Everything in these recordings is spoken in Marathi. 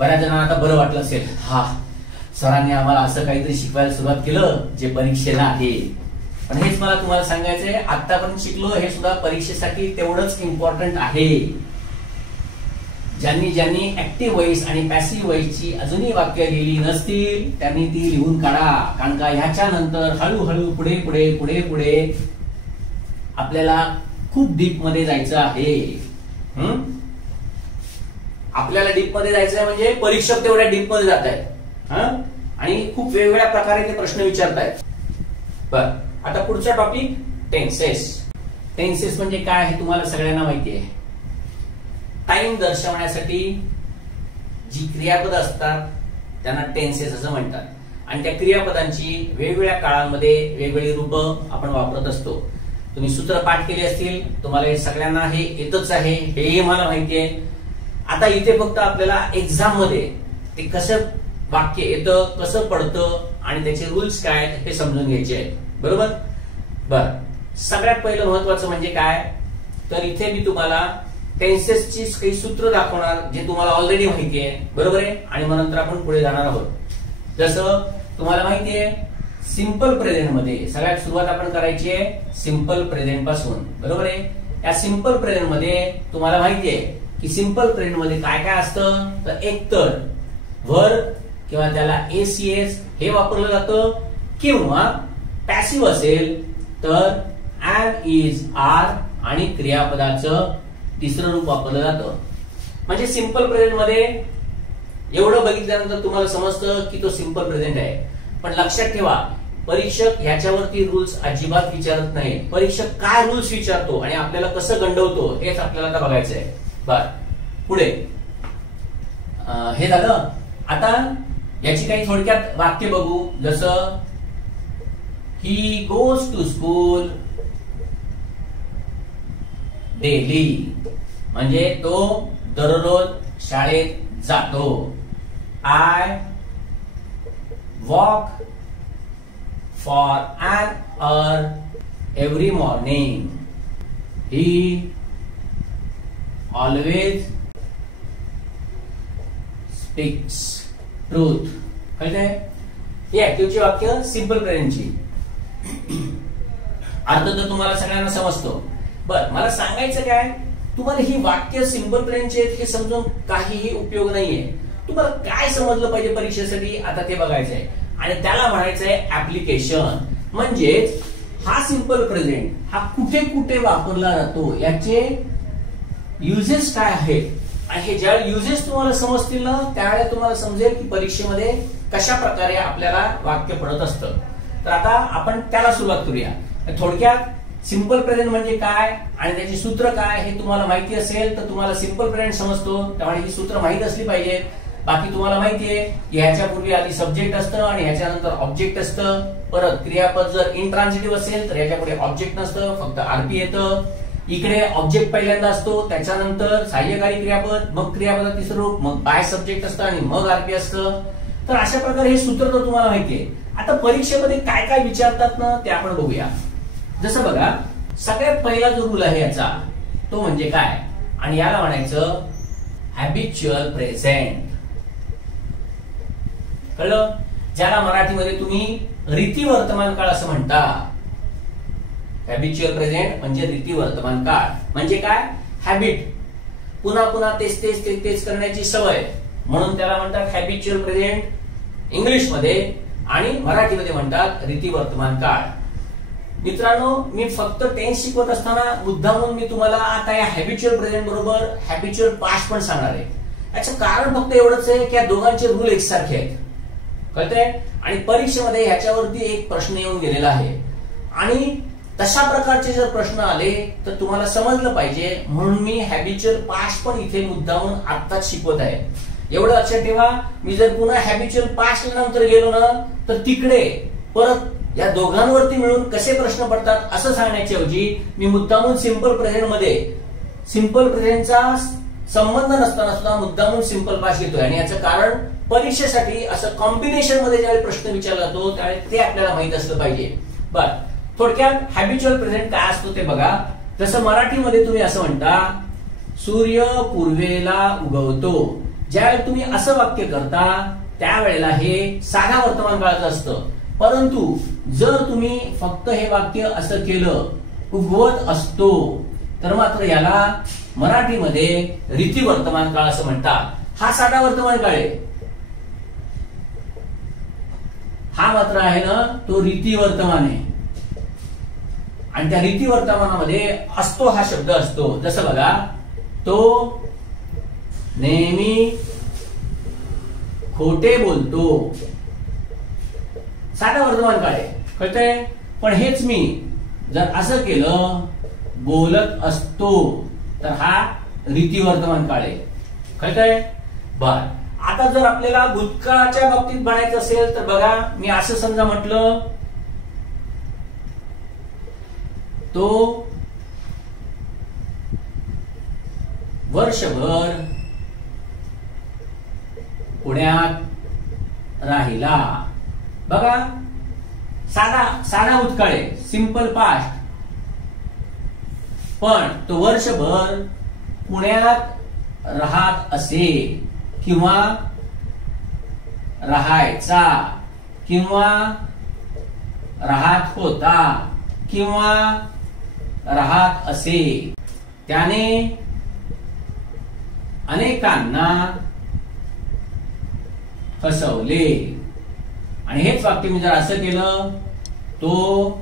बऱ्याच जणांना आता बरं वाटलं असेल, हा सरांनी आम्हाला असं काहीतरी शिकवायला सुरुवात केलं जे परीक्षेला आहे. पण हेच मला तुम्हाला सांगायचंय, आतापर्यंत शिकलो हे सुद्धा परीक्षेसाठी तेवढंच इम्पॉर्टंट आहे. ज्यांनी ऍक्टिव्ह वॉइस आणि पॅसिव्ह वॉइसची अजूनही वाक्य लिहिली नसतील त्यांनी ती लिहून काढा. कारण का ह्याच्यानंतर हळूहळू पुढे पुढे पुढे पुढे आपल्याला खूप डीप मध्ये जायचं आहे. आपल्याला डीप मध्ये जायचंय म्हणजे परीक्षक तेवढ्या डीप मध्ये जात आहेत आणि खूप वेगवेगळ्या प्रकारे ते प्रश्न विचारतायत. बर, आता पुढचा टॉपिक टेन्सेस. टेन्सेस म्हणजे काय हे तुम्हाला सगळ्यांना माहिती आहे. टाइम दर्शवण्यासाठी जी क्रियापद असतात त्यांना टेन्सेस असं म्हणतात. आणि त्या क्रियापदांची वेगवेगळ्या काळांमध्ये वेगवेगळी रूप आपण वापरत असतो. तुम्ही सूत्र पाठ केले असतील, तुम्हाला हे सगळ्यांना हे येतच आहे हे मला माहिती आहे. आता इथे फक्त आपल्याला एक्झाम मध्ये ते कसं वाक्य येतं, कसं पडतं आणि त्याचे रूल्स काय हे समजून घ्यायचे आहेत. बरोबर. बर, सगळ्यात पहिलं महत्वाचं म्हणजे काय, तर इथे मी तुम्हाला टेन्सेसची काही सूत्र दाखवणार जे तुम्हाला ऑलरेडी माहिती आहे. बरोबर आहे. आणि मग नंतर आपण पुढे जाणार आहोत. जसं तुम्हाला माहिती आहे सिंपल प्रेझेंट मध्ये सगळ्यात सुरुवात आपण करायची आहे सिंपल प्रेझेंट पासून. बरोबर आहे. या सिंपल प्रेझेंट मध्ये तुम्हाला माहिती आहे की सिंपल प्रेझेंट मध्ये काय काय असतं, तर एक तर व्हर्ब किंवा त्याला एसीएस हे वापरलं जातं, किंवा पॅसिव्ह असेल तर एम, इज, आर आणि क्रियापदाचं तिसरं रूप वापरलं जातं. म्हणजे सिंपल प्रेझेंट मध्ये एवढं बघितल्यानंतर तुम्हाला समजतं की तो सिंपल प्रेझेंट आहे. पण लक्षात ठेवा परीक्षक ह्याच्यावरती रूल्स अजिबात विचारत नाही. परीक्षक काय रूल्स विचारतो आणि आपल्याला कसं गंडवतो हेच आपल्याला आता बघायचं आहे. बर, पुढे हे झालं. आता याची काही थोडक्यात वाक्य बघू. जसं he goes to school daily, म्हणजे तो दररोज शाळेत जातो. I walk for an hour every morning. He always speaks truth. कळतंय? ही ऍक्टिव्हची वाक्य सिंपल प्रेझेंटची. अर्थ तर तुम्हाला सगळ्यांना समजतो. बर, मला सांगायचं काय, तुम्हाला ही वाक्य सिंपल प्रेझेंटचे हे समजून काहीही उपयोग नाहीये. तुम्हाला काय समजलं पाहिजे परीक्षेसाठी आता ते बघायचंय आणि त्याला म्हणायचंय ऍप्लिकेशन. म्हणजेच हा सिंपल प्रेझेंट हा कुठे कुठे वापरला जातो, याचे युजेस काय आहेत. आणि हे ज्या युजेस तुम्हाला समजतील ना त्यावेळेला तुम्हाला समजेल की परीक्षेमध्ये कशा प्रकारे आपल्याला वाक्य पडत असतं. तर आता आपण त्याला सुरुवात करूया. थोडक्यात सिंपल प्रेझेंट म्हणजे काय आणि त्याची सूत्र काय हे तुम्हाला माहिती असेल तर तुम्हाला सिंपल प्रेझेंट समजतो. त्यामुळे ही सूत्र माहित असली पाहिजेत. बाकी तुम्हाला माहितीये ह्याच्यापूर्वी आधी सब्जेक्ट असतं आणि ह्याच्यानंतर ऑब्जेक्ट असतं. परत क्रियापद जर इंट्रान्झिटिव्ह असेल तर ह्याच्यापुढे ऑब्जेक्ट नसतं, फक्त आरपी येतं. इकडे ऑब्जेक्ट पहिल्यांदा असतो, त्याच्यानंतर सहाय्यकारी क्रियापद, मग क्रियापद तिसरं रूप, मग बाय सब्जेक्ट असतं आणि मग आरपी असतं. तर अशा प्रकारे हे सूत्र तर तुम्हाला माहितीये. आता परीक्षेमध्ये काय काय विचारतात ना ते आपण बघूया. जसं बघा, सगळ्यात पहिला जो रूल आहे याचा तो म्हणजे काय, आणि याला म्हणायचं हॅबिच्युअल प्रेझेंट. कळलं? ज्याला मराठीमध्ये तुम्ही रीती वर्तमान काळ असं म्हणता. हॅबिच्युअल प्रेझेंट म्हणजे रीती वर्तमान काळ. म्हणजे काय, हॅबिट, पुन्हा पुन्हा तेच तेच तेच तेच करण्याची सवय, म्हणून त्याला म्हणतात हॅबिच्युअल प्रेझेंट इंग्लिश मध्ये, आणि मराठीमध्ये म्हणतात रीती वर्तमान काळ. मित्रांनो, मी फक्त टेन्स शिकवत असताना मुद्दामून मी तुम्हाला आता या हॅबिच्युअल प्रेझेंट बरोबर हॅबिच्युअल पास्ट पण सांगणार आहे. याचं कारण फक्त एवढंच आहे की या दोघांचे रूल एकसारखे आहेत. कळतंय? आणि परीक्षेमध्ये ह्याच्यावरती एक प्रश्न येऊन गेलेला आहे आणि तशा प्रकारचे जर प्रश्न आले तर तुम्हाला समजलं पाहिजे, म्हणून मी हॅबिच्युअल पास्ट पण इथे मुद्दामून आत्ताच शिकवत आहे. एवढं लक्षात ठेवा. मी जर पुन्हा हॅबिच्युअल पास्ट नंतर गेलो ना तर तिकडे परत या दोघांवरती मिळून कसे प्रश्न पडतात असं सांगण्याच्या ऐवजी मी मुद्दामून सिंपल प्रेझेंट मध्ये सिंपल प्रेझेंटचा संबंध नसताना सुद्धा मुद्दामून सिंपल पास्ट घेतोय. आणि याचं कारण परीक्षेसाठी असं कॉम्बिनेशन मध्ये ज्यावेळी प्रश्न विचारला जातो त्यावेळी ते आपल्याला माहित असलं पाहिजे. बर, थोडक्यात हॅबिच्युअल प्रेझेंट काय असतो ते बघा. जसं मराठीमध्ये तुम्ही असं म्हणता, सूर्य पूर्वेला उगवतो. ज्यावेळेला तुम्ही असं वाक्य करता त्यावेळेला हे साधा वर्तमान काळाचं असतं. परंतु जर तुम्ही फक्त हे वाक्य असं केलं, उगवत असतो, तर मात्र याला मराठीमध्ये रीती वर्तमान काळ असं म्हणतात. हा साधा वर्तमान काळ आहे. हा मात्र आहे ना तो रीती वर्तमान आहे. आणि त्या रीती वर्तमानामध्ये असतो हा शब्द असतो. जसं बघा, तो नेहमी खोटे बोलतो. साधा वर्तमान काळ आहे, कळतंय. पण हेच मी जर असं केलं, बोलत असतो, तर हा रीती वर्तमान काळ आहे, कळतंय. बर, आता जर आपल्याला भूतकाळाच्या बाबतीत म्हणायचं असेल तर बघा, मी असं समजा म्हटलं, तो वर्षभर पुण्यात राहिला. बघा, साधा भूतकाळ आहे, सिंपल पास्ट. पण तो वर्षभर पुण्यात राहत असे, किंवा राहायचा, किंवा राहत होता, किंवा राहत असे. त्याने अनेकांना फसवले. आणि हेच वाक्य मी जर असं केलं, तो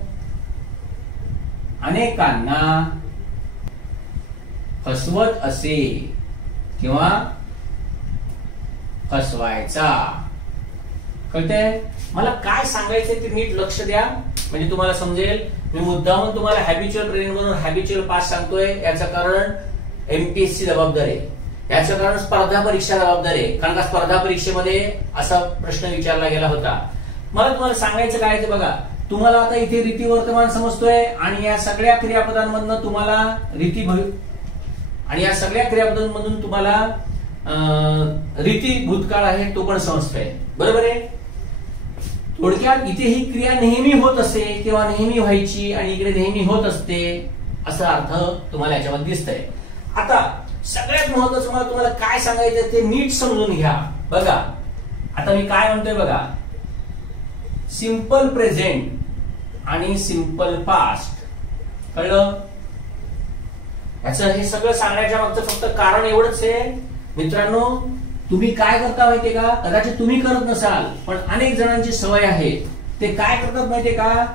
अनेकांना फसवत असे, किंवा फसवायचा. कळतंय. मला काय सांगायचंय ते नीट लक्ष द्या, म्हणजे तुम्हाला समजेल. मी मुद्दामून तुम्हाला हॅबिच्युअल प्रेझेंट म्हणून हॅबिच्युअल पास्ट सांगतोय. याचं कारण एमपीएससी जबाबदार आहे, याचं कारण स्पर्धा परीक्षा जबाबदार आहे. कारण का स्पर्धा परीक्षेमध्ये असा प्रश्न विचारला गेला होता. मला तुम्हाला सांगायचं काय ते बघा, तुम्हाला आता इथे रीती वर्तमान समजतोय, आणि या सगळ्या क्रियापदांमधून तुम्हाला रीती आणि या सगळ्या क्रियापदांमधून तुम्हाला रीती भूतकाळ आहे तो पण समजतोय, बरोबर आहे. थोडक्यात इथे ही क्रिया नेहमी होत असते, किंवा नेहमी व्हायची, आणि इकडे नेहमी होत असते, असा अर्थ तुम्हाला याच्यामध्ये दिसतंय. आता सगळ्यात महत्वाचं मला तुम्हाला काय सांगायचं ते नीट समजून घ्या. बघा, आता मी काय म्हणतोय बघा, सिंपल प्रेझेंट आणि सिंपल पास्ट. कळलं. याचं हे सगळं सांगण्याच्या मागचं फक्त कारण एवढंच आहे मित्रांनो, तुम्ही काय करता माहितीये का, कदाचित तुम्ही करत नसाल, पण अनेक जणांची सवय आहे. ते काय करतात माहितीये का,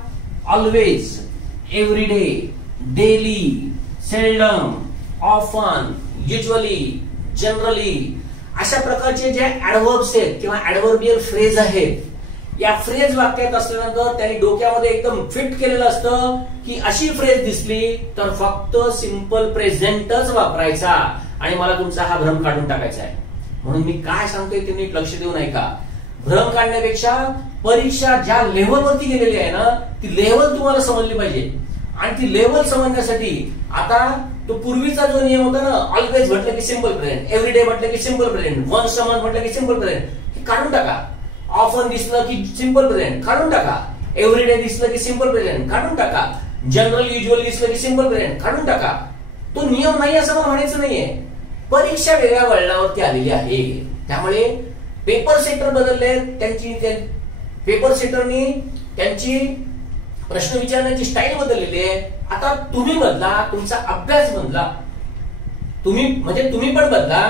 always, everyday, daily, seldom, often, usually, generally, अशा प्रकारचे जे ऍडव्हर्ब्स आहेत किंवा ऍडव्हर्बियल फ्रेज आहेत, या फ्रेज वाक्यात असल्यानंतर त्यांनी डोक्यामध्ये एकदम फिट केलेलं असतं की अशी फ्रेज दिसली तर फक्त सिंपल प्रेझेंटच वापरायचा, आणि मला तुमचा हा भ्रम काढून टाकायचा आहे. म्हणून मी काय सांगतोय ते नीट लक्ष देऊन ऐका. भ्रम काढण्यापेक्षा परीक्षा ज्या लेव्हलवरती गेलेली आहे ना, ती लेव्हल तुम्हाला समजली पाहिजे. आणि ती लेव्हल समजण्यासाठी आता तो पूर्वीचा जो नियम होता ना, ऑलवेज म्हटलं की सिंपल प्रेझेंट, एव्हरीडे म्हटलं की simple present, once a month म्हटलं की सिंपल प्रेझेंट, हे काढून टाका. ऑफन दिसलं की सिंपल प्रेझेंट काढून टाका. एव्हरीडे दिसलं की सिंपल प्रेझेंट काढून टाका. जनरल युज्युअल दिसलं की सिंपल प्रेझेंट काढून टाका. तो नियम नाही असं मला म्हणायचं नाहीये. परीक्षा वेगळ्या वळणावरती आलेली आहे, त्यामुळे पेपर सेटर बदलले. पेपर सेटरनी त्यांची प्रश्न विचारण्याची स्टाईल बदललेली आहे. आता तुम्ही बदला, तुमचा अभ्यास बदला. तुम्ही पण बदला,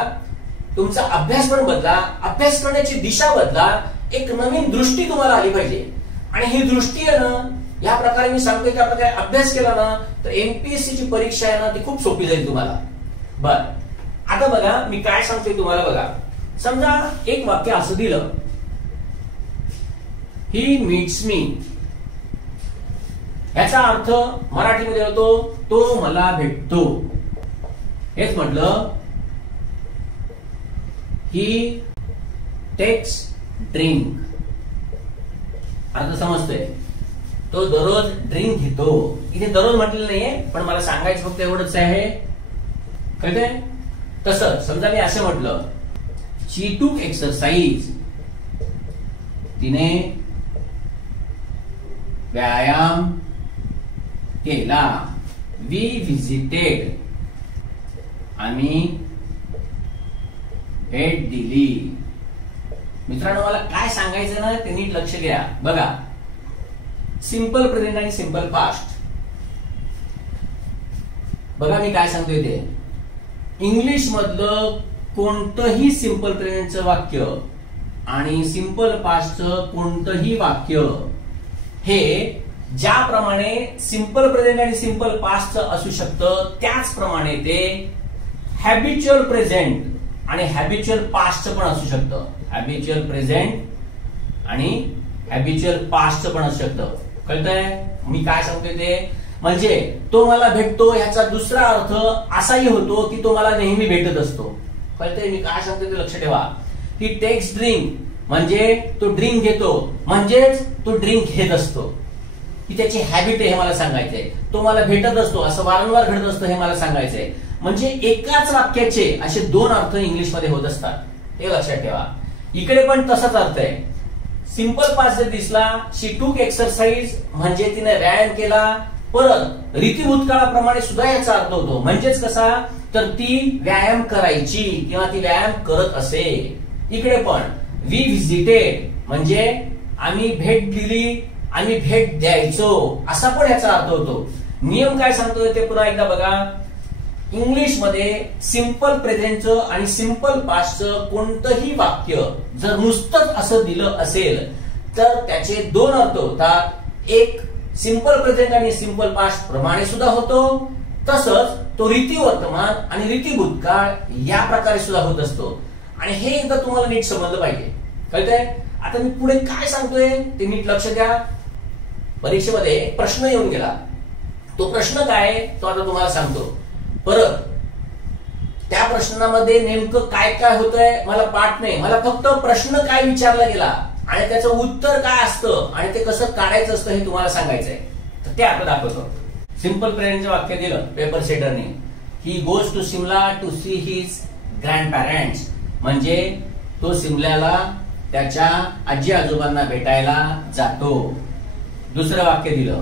तुमचा अभ्यास पण बदला, अभ्यास करण्याची दिशा बदला. एक नवीन दृष्टी तुम्हाला आली पाहिजे, आणि ही दृष्टी आहे ना, या प्रकारे मी सांगतोय त्या प्रकारे अभ्यास केला ना, तर एमपीएससी ची परीक्षा आहे ना ती खूप सोपी जाईल तुम्हाला. बर, आता बघा मी काय सांगतोय तुम्हाला. बघा, समजा एक वाक्य असं दिलं, ही मीट्स मी. याचा अर्थ मराठीमध्ये होतो तो मला भेटतो. हेच म्हटलं, ही टेक्स ड्रिंक. अर्थ समजतोय, तो दररोज ड्रिंक घेतो. इथे दररोज म्हटलेलं नाहीये, पण मला सांगायचं फक्त एवढंच आहे. कळतंय. तसं समजा मी असं म्हटलं, शी टूक एक्सरसाइज. तिने व्यायाम केला. We visited. आम्ही भेट दिली. मित्रांनो मला काय सांगायचं ना ते नीट लक्ष द्या. बघा सिंपल प्रेझेंट आणि सिंपल पास्ट. बघा मी काय सांगतोय ते, इंग्लिश मधलं कोणतंही सिंपल प्रेझेंटचं वाक्य आणि सिंपल पास्टचं कोणतंही वाक्य हे ज्याप्रमाणे सिंपल प्रेझेंट आणि सिंपल पास्टचं असू शकतं त्याचप्रमाणे ते हॅबिच्युअल प्रेझेंट आणि हॅबिच्युअल पास्टचं पण असू शकतं. हॅबिच्युअल प्रेझेंट आणि हॅबिच्युअल पास्टचं पण असू शकतं. कळतंय मी काय सांगतोय ते? म्हणजे तो मला भेटतो ह्याचा दुसरा अर्थ असाही होतो की तो मला नेहमी भेटत असतो. कळतंय मी काय सांगतोय ते लक्ष ठेवा. ही टेक्स ड्रिंक म्हणजे तो ड्रिंक घेतो म्हणजेच तो ड्रिंक घेत असतो. ही त्याची हॅबिट आहे हे मला सांगायचंय. तो मला भेटत असतो असं वारंवार घडत असतं हे मला सांगायचंय. म्हणजे एकाच वाक्याचे असे दोन अर्थ इंग्लिश मध्ये होत असतात हे लक्षात ठेवा. इकडे पण तसाच अर्थ आहे. सिंपल पास्ट जर दिसला शी टूक एक्सरसाइज म्हणजे तिने व्यायाम केला. परत रीती भूतकाळाप्रमाणे सुद्धा याचा अर्थ होतो. म्हणजेच कसा तर ती व्यायाम करायची किंवा ती व्यायाम करत असे. इकडे पण वी व्हिजिटेड म्हणजे आम्ही भेट दिली, आम्ही भेट द्यायचो असा पण याचा अर्थ होतो. नियम काय सांगतोय ते पुन्हा एकदा बघा. इंग्लिश मध्ये सिंपल प्रेझेंटचं आणि सिंपल पास्टचं कोणतंही वाक्य जर नुसतंच असं दिलं असेल तर त्याचे दोन अर्थ होतात. एक सिंपल प्रेझेंट आणि सिंपल पास्ट प्रमाणे सुद्धा होतो, तसंच तो रीती वर्तमान आणि रीती भूतकाळ या प्रकारे सुद्धा होत असतो. आणि हे एकदा तुम्हाला नीट समजलं पाहिजे. कळतंय? आता मी पुढे काय सांगतोय ते नीट लक्ष द्या. परीक्षेमध्ये प्रश्न येऊन गेला. तो प्रश्न काय तो आता तुम्हाला सांगतो. परत त्या प्रश्नामध्ये नेमकं काय काय होतंय मला पाठ नाही. मला फक्त प्रश्न काय विचारला गेला आणि त्याचं उत्तर काय असतं आणि ते कसं काढायचं असतं हे तुम्हाला सांगायचंय. तर ते आता दाखवतो. सिंपल प्रेझेंटचं वाक्य दिलं पेपर सेटरने. He goes to Simla to see his grand parents म्हणजे तो सिमल्याला त्याच्या आजी आजोबांना भेटायला जातो. दुसरं वाक्य दिलं.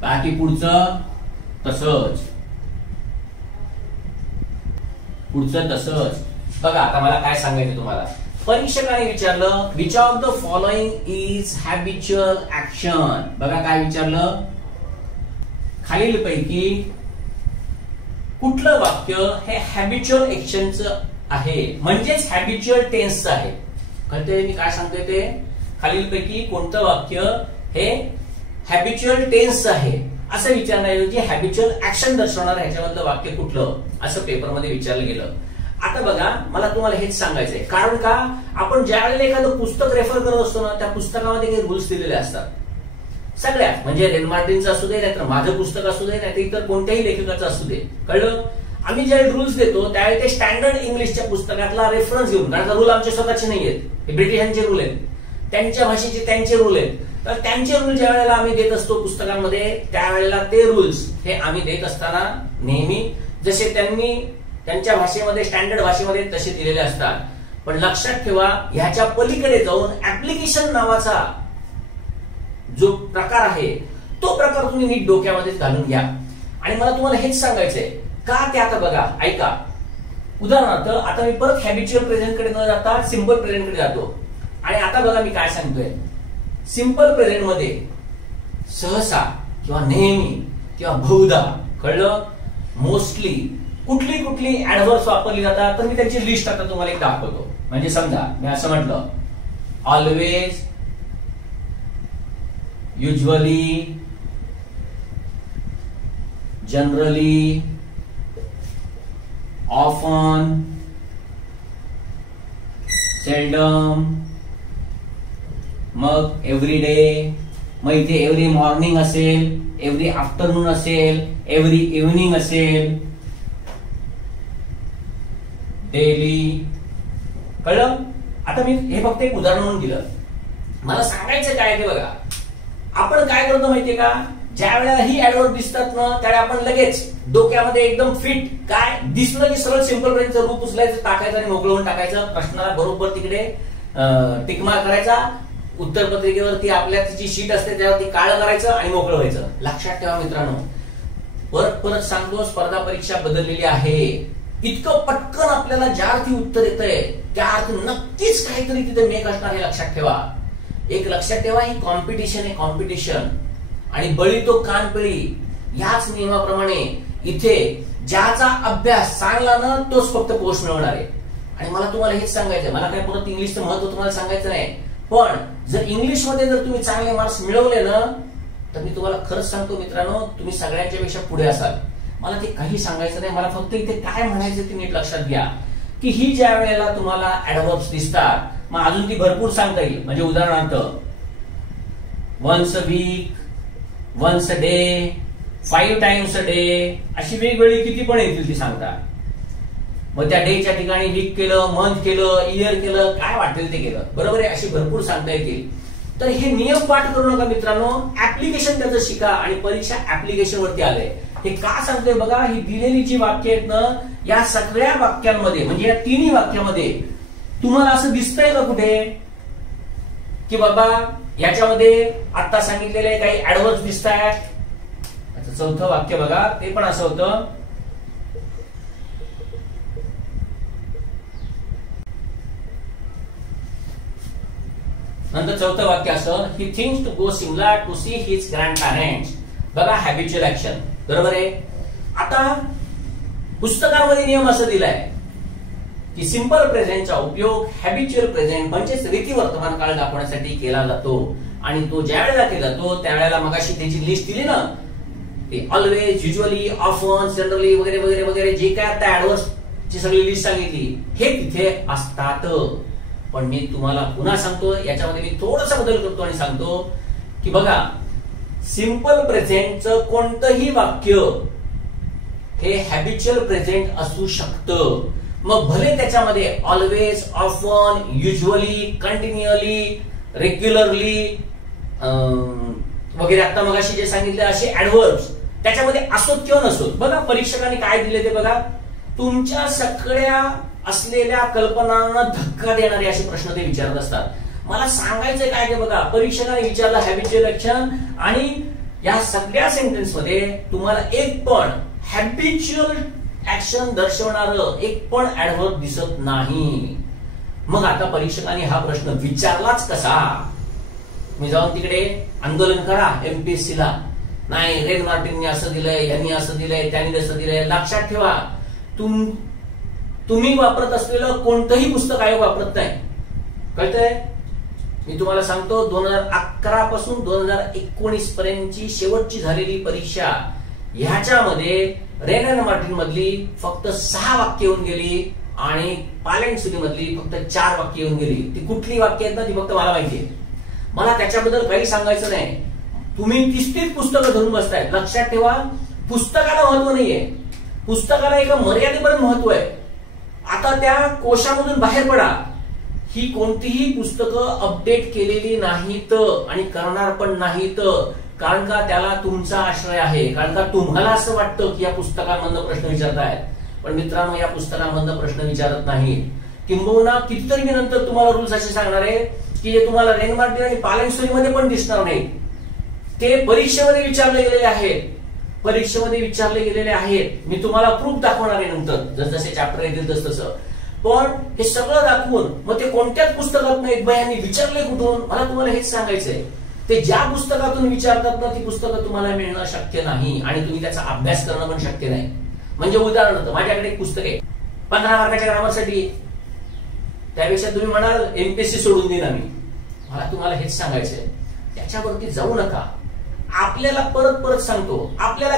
बाकी पुढचं तसंच. बघा आता मला काय सांगायचं तुम्हाला. परीक्षकाने विचारलं which of the following is habitual action. बघा काय विचारलं. खालील पैकी कुठलं वाक्य हे हॅबिच्युअल ऍक्शनचं आहे म्हणजेच हॅबिच्युअल टेन्सचं आहे. कळतंय मी काय सांगतोय ते? खालील पैकी कोणतं वाक्य हे हॅबिच्युअल टेन्सचं आहे असं विचारण्याऐवजी हॅबिच्युअल ऍक्शन दर्शवणार ह्याच्यामधलं वाक्य कुठलं असं पेपरमध्ये विचारलं गेलं. आता बघा मला तुम्हाला हेच सांगायचंय. कारण का आपण ज्या वेळेला एखादं पुस्तक रेफर करत असतो ना त्या पुस्तकामध्ये काही रूल्स दिलेले असतात सगळ्या. म्हणजे रेन मार्टिनचं असू दे नाहीतर माझं पुस्तक असू दे नाहीतर इतर कोणत्याही लेखकाचं असू दे. कळलं? आम्ही ज्यावेळी रूल्स देतो त्यावेळी ते स्टँडर्ड इंग्लिशच्या पुस्तकातला रेफरन्स घेऊन, कारण रूल आमचे स्वतःचे नाहीयेत, हे ब्रिटिशांचे रूल आहेत, त्यांच्या भाषेचे त्यांचे रूल आहेत. तर त्यांचे रूल ज्या वेळेला आम्ही देत असतो पुस्तकांमध्ये त्यावेळेला ते रूल्स हे आम्ही देत असताना नेहमी जसे त्यांनी त्यांच्या भाषेमध्ये स्टँडर्ड भाषेमध्ये तसे दिलेले असतात. पण लक्षात ठेवा ह्याच्या पलीकडे जाऊन ऍप्लिकेशन नावाचा जो प्रकार आहे तो प्रकार तुम्ही नीट डोक्यामध्ये घालून घ्या. आणि मला तुम्हाला हेच सांगायचंय का ते आता बघा ऐका. उदाहरणार्थ आता मी परत हॅबिच्युअल प्रेझेंट कडे न जाता सिंपल प्रेझेंट कडे जातो. आणि आता बघा मी काय सांगतोय. सिंपल प्रेझेंट मध्ये सहसा किंवा नेहमी किंवा बहुधा, कळलं, मोस्टली कुठली कुठली ऍडव्हर्ब्स वापरली जातात तर मी त्यांची लिस्ट आता तुम्हाला एक दाखवतो. म्हणजे समजा मी असं म्हटलं always, usually, generally, often, seldom, मग एव्हरी डे, मग इथे एव्हरी मॉर्निंग असेल, एव्हरी आफ्टरनून असेल, एव्हरी इव्हनिंग असेल, डेली. कळलं? आता मी हे फक्त एक उदाहरण म्हणून दिलं. मला सांगायचं काय ते बघा. आपण काय करतो माहितीये का, ज्या वेळेला ही ऍडवर्ब दिसतात ना त्यावेळेला आपण लगेच डोक्यामध्ये एकदम फिट काय दिसलं की सरळ सिंपल प्रेझेंटचं रूप उचलायचं, टाकायचं आणि मोकळं होऊन टाकायचं. प्रश्नाला बरोबर तिकडे टिकमार्क करायचा. उत्तरपत्रिकेवरती आपल्या जी शीट असते त्यावरती काळं करायचं आणि मोकळं व्हायचं. लक्षात ठेवा मित्रांनो, परत परत सांगतो, स्पर्धा परीक्षा बदललेली आहे. इतकं पटकन आपल्याला ज्या अर्थी उत्तर येतंय त्या अर्थी नक्कीच काहीतरी तिथे मेक असणार हे लक्षात ठेवा. एक लक्षात ठेवा, ही कॉम्पिटिशन आहे, कॉम्पिटिशन. आणि बळी तो कानपिळी याच नियमाप्रमाणे इथे ज्याचा अभ्यास चांगला ना तोच फक्त पोस्ट मिळवणार आहे. आणि मला तुम्हाला हेच सांगायचं, मला काय परत इंग्लिशचं महत्व तुम्हाला सांगायचं नाही, पण जर इंग्लिश मध्ये जर तुम्ही चांगले मार्क्स मिळवले ना तर मी तुम्हाला खरंच सांगतो मित्रांनो, तुम्ही सगळ्यांच्या पेक्षा पुढे असाल. मला ते काही सांगायचं नाही, मला फक्त इथे काय म्हणायचं ते नीट लक्षात घ्या की ही ज्या वेळेला तुम्हाला ऍडव्हर्ब्स दिसतात, मग अजून ती भरपूर सांगता येईल. म्हणजे उदाहरणार्थ once a week, once a day, 5 times a day, अशी वेगवेगळी किती पण येतील ती सांगता. मग त्या डेच्या ठिकाणी वीक केलं, मंथ केलं, इयर केलं, काय वाटेल ते केलं, बरोबर आहे, अशी भरपूर सांगता येतील. तर हे नियम पाठ करू नका मित्रांनो, ऍप्लिकेशन त्याचं शिका. आणि परीक्षा ऍप्लिकेशन वरती आले. हे का सांगतोय बघा, ही दिलेली जी वाक्य आहेत ना, या सगळ्या वाक्यांमध्ये म्हणजे या तिन्ही वाक्यामध्ये तुम्हाला असं दिसतंय का कुठे की बाबा याच्यामध्ये आता सांगितलेले काही ऍडव्हर्ब्स दिसत आहेत. चौथं वाक्य बघा, ते पण असं होतं, नंतर चौथं वाक्य असं, he thinks to go Simla to see his grand parents. बघा हॅबिच्युअल ऍक्शन, बरोबर आहे. आता पुस्तकांमध्ये नियम असं दिलाय की सिंपल प्रेझेंटचा उपयोग हॅबिच्युअल प्रेझेंट म्हणजेच रीती वर्तमान काळ दाखवण्यासाठी केला जातो. आणि तो ज्या वेळेला केला जातो त्यावेळेला मगाशी त्याची लिस्ट दिली ना, ते ऑलवेज, युज्युअली, ऑफन, जनरली वगैरे वगैरे वगैरे जे काय आता ऍडव्हर्स ची सगळी लिस्ट सांगितली हे तिथे असतात. पण मी तुम्हाला पुन्हा सांगतो, याच्यामध्ये मी थोडासा बदल करतो आणि सांगतो की बघा सिंपल प्रेझेंटचं कोणतंही वाक्य हे हॅबिच्युअल प्रेझेंट असू शकतं. मग भले त्याच्यामध्ये always, often, usually, continually, regularly वगैरे आता मगाशी जे सांगितले असे ऍडव्हर्ब्स त्याच्यामध्ये असोत किंवा नसोत. बघा परीक्षकांनी काय दिले ते बघा, तुमच्या सगळ्या असलेल्या कल्पनांना धक्का देणारे असे प्रश्न ते विचारत असतात. मला सांगायचं काय ते बघा, परीक्षकाने विचारलं हॅबिच्युअल ऍक्शन आणि या सगळ्या सेंटेन्स मध्ये तुम्हाला एक पण हॅबिच्युअल ऍक्शन दर्शवणारं एक पण ऍडव्हर्ब दिसत नाही. मग आता परीक्षकांनी हा प्रश्न विचारलाच कसा? मी जाऊन तिकडे आंदोलन करा एमपीएससी ला, नाही रेन मार्टिनने असं दिलंय, यांनी असं दिलंय, त्यांनी असं दिलंय. लक्षात ठेवा, तुम्ही वापरत असलेलं कोणतंही पुस्तक आयोग वापरत नाही, कळतंय? मी तुम्हाला सांगतो 2011 पासून 2019 पर्यंतची शेवटची झालेली परीक्षा ह्याच्यामध्ये रेन अँड मार्टिन मधली फक्त 6 वाक्य येऊन गेली आणि पालेंट मधली फक्त 4 वाक्य येऊन गेली. ती कुठली वाक्य आहेत ना ती फक्त मला माहिती आहे. मला त्याच्याबद्दल काही सांगायचं नाही. तुम्ही 30 पुस्तकं धरून बसताय. लक्षात ठेवा, पुस्तकाला महत्व नाहीये, पुस्तकाला एका मर्यादेपर्यंत महत्व आहे. आता त्या कोशामधून बाहेर पडा. ही कोणतीही पुस्तकं अपडेट केलेली नाहीत आणि करणार पण नाहीत, कारण का त्याला तुमचा आश्रय आहे, कारण का तुम्हाला असं वाटतं की या पुस्तकांमधनं प्रश्न विचारतायत. पण मित्रांनो, या पुस्तकांमधनं प्रश्न विचारत नाही. किंबहुना कितीतरी मी नंतर तुम्हाला रूल्स असे सांगणार आहे की जे तुम्हाला रेन मार्टिन आणि पालेंट मध्ये पण दिसणार नाही. ते परीक्षेमध्ये विचारले गेलेले आहेत, परीक्षेमध्ये विचारले गेलेले आहेत. मी तुम्हाला प्रूफ दाखवणार आहे नंतर, जसजसे चॅप्टर येतील तसं. पण हे सगळं दाखवून मग ते कोणत्याच पुस्तकात नाहीत, यांनी विचारले कुठून? मला तुम्हाला हेच सांगायचंय, ते ज्या पुस्तकातून विचारतात ना ती पुस्तकं तुम्हाला मिळणं शक्य नाही आणि तुम्ही त्याचा अभ्यास करणं पण शक्य नाही. म्हणजे उदाहरणार्थ माझ्याकडे एक पुस्तक आहे 15 मार्काच्या ग्रामरसाठी, त्यापेक्षा तुम्ही म्हणाल एमपीएससी सोडून देईन आम्ही. मला तुम्हाला हेच सांगायचंय, त्याच्यावरती जाऊ नका. आपल्याला परत परत सांगतो, आपल्याला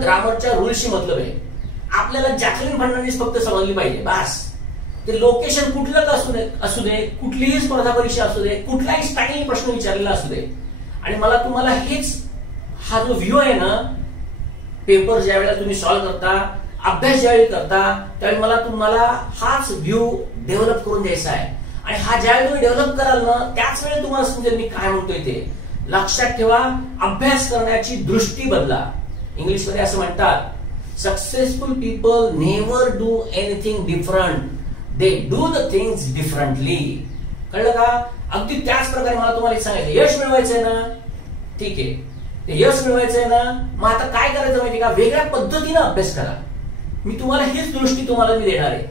ग्रामरच्या रूल्सशी मतलब आहे. आपल्याला जॅकलिन फर्नांडिस फक्त समजली पाहिजे बस. ते लोकेशन कुठलं असू दे, कुठलीही स्पर्धा परीक्षा असू दे, कुठलाही स्टार्टिंग प्रश्न विचारलेला असू दे. आणि मला तुम्हाला हेच, हा जो व्ह्यू आहे ना, पेपर ज्या वेळेला तुम्ही सॉल्व्ह करता, अभ्यास ज्यावेळी करता, त्यावेळी मला तुम्हाला हाच व्ह्यू डेव्हलप करून द्यायचा आहे. आणि हा ज्यावेळी तुम्ही डेव्हलप कराल ना त्याच वेळी तुम्हाला समजेल मी काय म्हणतोय ते. लक्षात ठेवा, अभ्यास करण्याची दृष्टी बदला. इंग्लिशमध्ये असं म्हणतात, successful people never do anything different, they do the things differently. कळलं का? अगदी त्याच प्रकारे मला तुम्हाला सांगायचं, यश मिळवायचंय ना, ठीक आहे, ते यश मिळवायचंय ना, मग आता काय करायचं माहिती का, वेगळ्या पद्धतीने अभ्यास करा. मी तुम्हाला हीच दृष्टी तुम्हाला मी देणार आहे.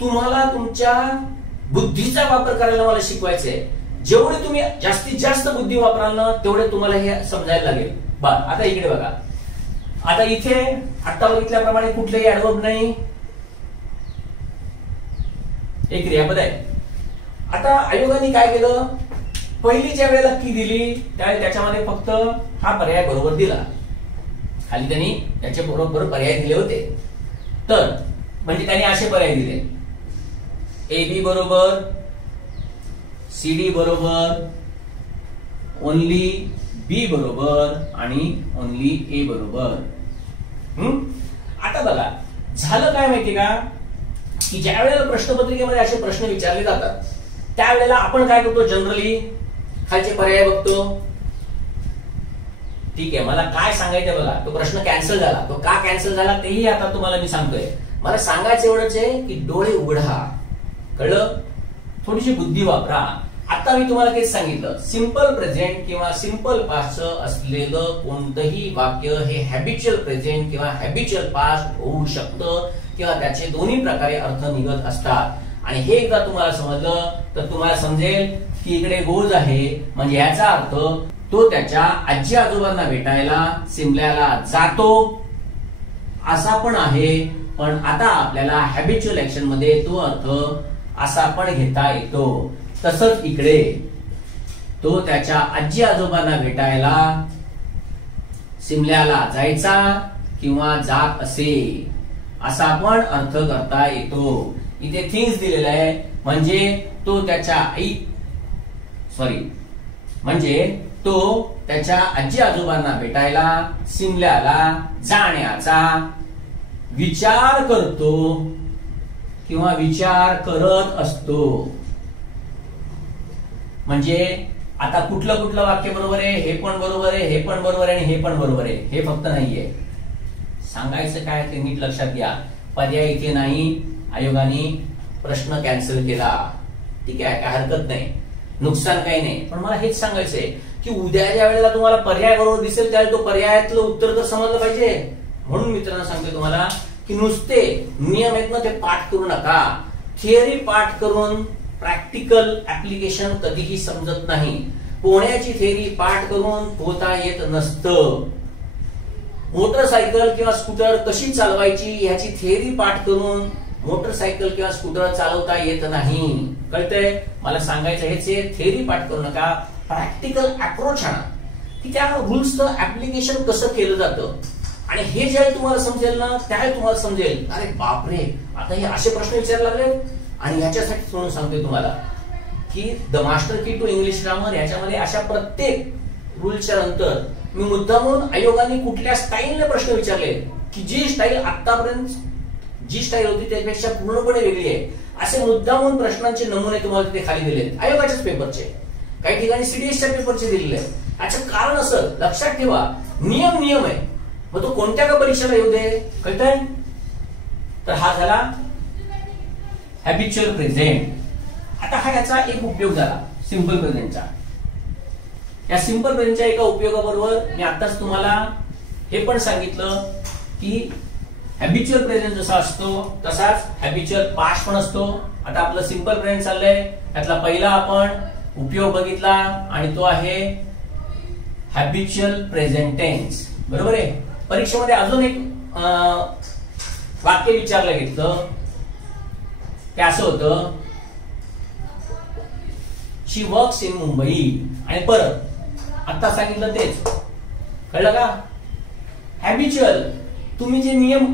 तुम्हाला तुमच्या बुद्धीचा वापर करायला मला शिकवायचंय. जेवढे तुम्ही जास्तीत जास्त बुद्धी वापराल ना, तेवढे तुम्हाला हे समजायला लागेल. बरं, आता इकडे बघा. आता इथे आता बघितल्याप्रमाणे कुठलेही ऍडवर्ब नाही, एक क्रियापद आहे. आता आयोगाने काय केलं, पहिली ज्या वेळेला की दिली त्यावेळी त्याच्यामध्ये फक्त हा पर्याय बरोबर दिला. खाली त्यांनी त्याचे बरोबर पर्याय दिले होते. तर म्हणजे त्यांनी असे पर्याय दिले, ए बी बरोबर, सी डी बरोबर, ओनली बी बरोबर आणि ओनली ए बरोबर. आता बघा झालं काय माहिती का, की ज्या वेळेला प्रश्नपत्रिकेमध्ये असे प्रश्न विचारले जातात त्यावेळेला आपण काय करतो, जनरली खालचे पर्याय बघतो. ठीक आहे, मला काय सांगायचं बघा, तो प्रश्न कॅन्सल झाला. तो का कॅन्सल झाला तेही आता तुम्हाला मी सांगतोय. मला सांगायचं एवढंच आहे की डोळे उघडा, कळलं, थोडीशी बुद्धी वापरा. आता मी तुम्हाला तेच सांगितलं, सिंपल प्रेझेंट किंवा सिंपल पास्ट असलेलं कोणतंही वाक्य हे हॅबिच्युअल प्रेझेंट किंवा हॅबिच्युअल पास्ट होऊ शकतं किंवा त्याचे दोन्ही प्रकारे अर्थ निघत असतात. आणि हे एकदा तुम्हाला समजलं तर तुम्हाला समजेल की इकडे गोज आहे म्हणजे याचा अर्थ तो त्याच्या आजी आजोबांना भेटायला सिमल्याला जातो असा पण आहे. पण आता आपल्याला हॅबिच्युअल ऍक्शन मध्ये तो अर्थ असा पण घेता येतो. तसंच इकडे तो त्याच्या आजी आजोबांना भेटायला सिमल्याला जायचा किंवा जात असे असा पण अर्थ करता येतो. इथे थिंग्स दिलेला आहे म्हणजे तो त्याच्या म्हणजे तो त्याच्या आजी आजोबांना भेटायला सिमल्याला जाण्याचा विचार करतो किंवा विचार करत असतो. म्हणजे आता कुठलं कुठलं वाक्य बरोबर आहे, हे पण बरोबर आहे, हे पण बरोबर आहे आणि हे पण बरोबर आहे, हे फक्त नाहीये. सांगायचं काय ते नीट लक्षात घ्या. पर्याय इथे नाही, आयोगाने प्रश्न कॅन्सल केला. ठीक आहे, काय हरकत नाही, नुकसान काही नाही. पण मला हेच सांगायचंय की उद्या ज्या वेळेला तुम्हाला पर्याय बरोबर दिसेल त्यावेळेला तो पर्यायातलं उत्तर तर समजलं पाहिजे. म्हणून मित्रांनो सांगते तुम्हाला की नुसते नियम आहेत ना ते पाठ करू नका. थिअरी पाठ करून प्रॅक्टिकल ऍप्लिकेशन कधीही समजत नाही. पोहण्याची थिअरी पाठ करून पोहता येत नसतं. मोटरसायकल किंवा स्कूटर कशी चालवायची याची थिअरी पाठ करून मोटरसायकल किंवा स्कूटर चालवता येत नाही. कळतंय, मला सांगायचं हेच आहे, थिअरी पाठ करू नका, प्रॅक्टिकल अप्रोच आणा की त्या रूल्सचं ऍप्लिकेशन कसं केलं जातं. आणि हे ज्यावेळी तुम्हाला समजेल ना त्यावेळी तुम्हाला समजेल अरे बापरे आता हे असे प्रश्न विचारायला लागले. आणि ह्याच्यासाठी म्हणून सांगतोय तुम्हाला की द मास्टर की टू इंग्लिश ग्रामर याच्यामध्ये अशा प्रत्येक रूलच्या नंतर मी मुद्दामून आयोगाने कुठल्या स्टाईलने प्रश्न विचारले की जी स्टाईल आतापर्यंत जी स्टाईल होती त्यापेक्षा पूर्णपणे वेगळी आहे असे मुद्दामून प्रश्नांचे नमुने तुम्हाला तिथे खाली दिले. आयोगाच्याच पेपरचे, काही ठिकाणी सीडीएसच्या पेपरचे दिलेले आहे. याचं कारण असं लक्षात ठेवा, नियम आहे, मग तो कोणत्या का परीक्षेला येऊ दे. कळतंय. तर हा झाला हॅबिच्युअल प्रेझेंट. आता हा याचा एक उपयोग झाला सिंपल प्रेझेंटचा. या सिंपल प्रेझेंटच्या एका उपयोगाबरोबर मी आताच तुम्हाला हे पण सांगितलं की हॅबिच्युअल प्रेझेंट जसा असतो तसाच हॅबिच्युअल पास्ट पण असतो. आता आपलं सिंपल प्रेझेंट चाललंय, त्यातला पहिला आपण उपयोग बघितला आणि तो आहे हॅबिच्युअल प्रेझेंट टेन्स. बरोबर आहे. परीक्षेमध्ये अजून एक वाक्य विचारलं घेतलं ते असं होतं, शी वर्क्स इन मुंबई. आणि परत आता सांगितलं तेच, कळलं का. हॅबिच्युअल तुम्ही जे नियम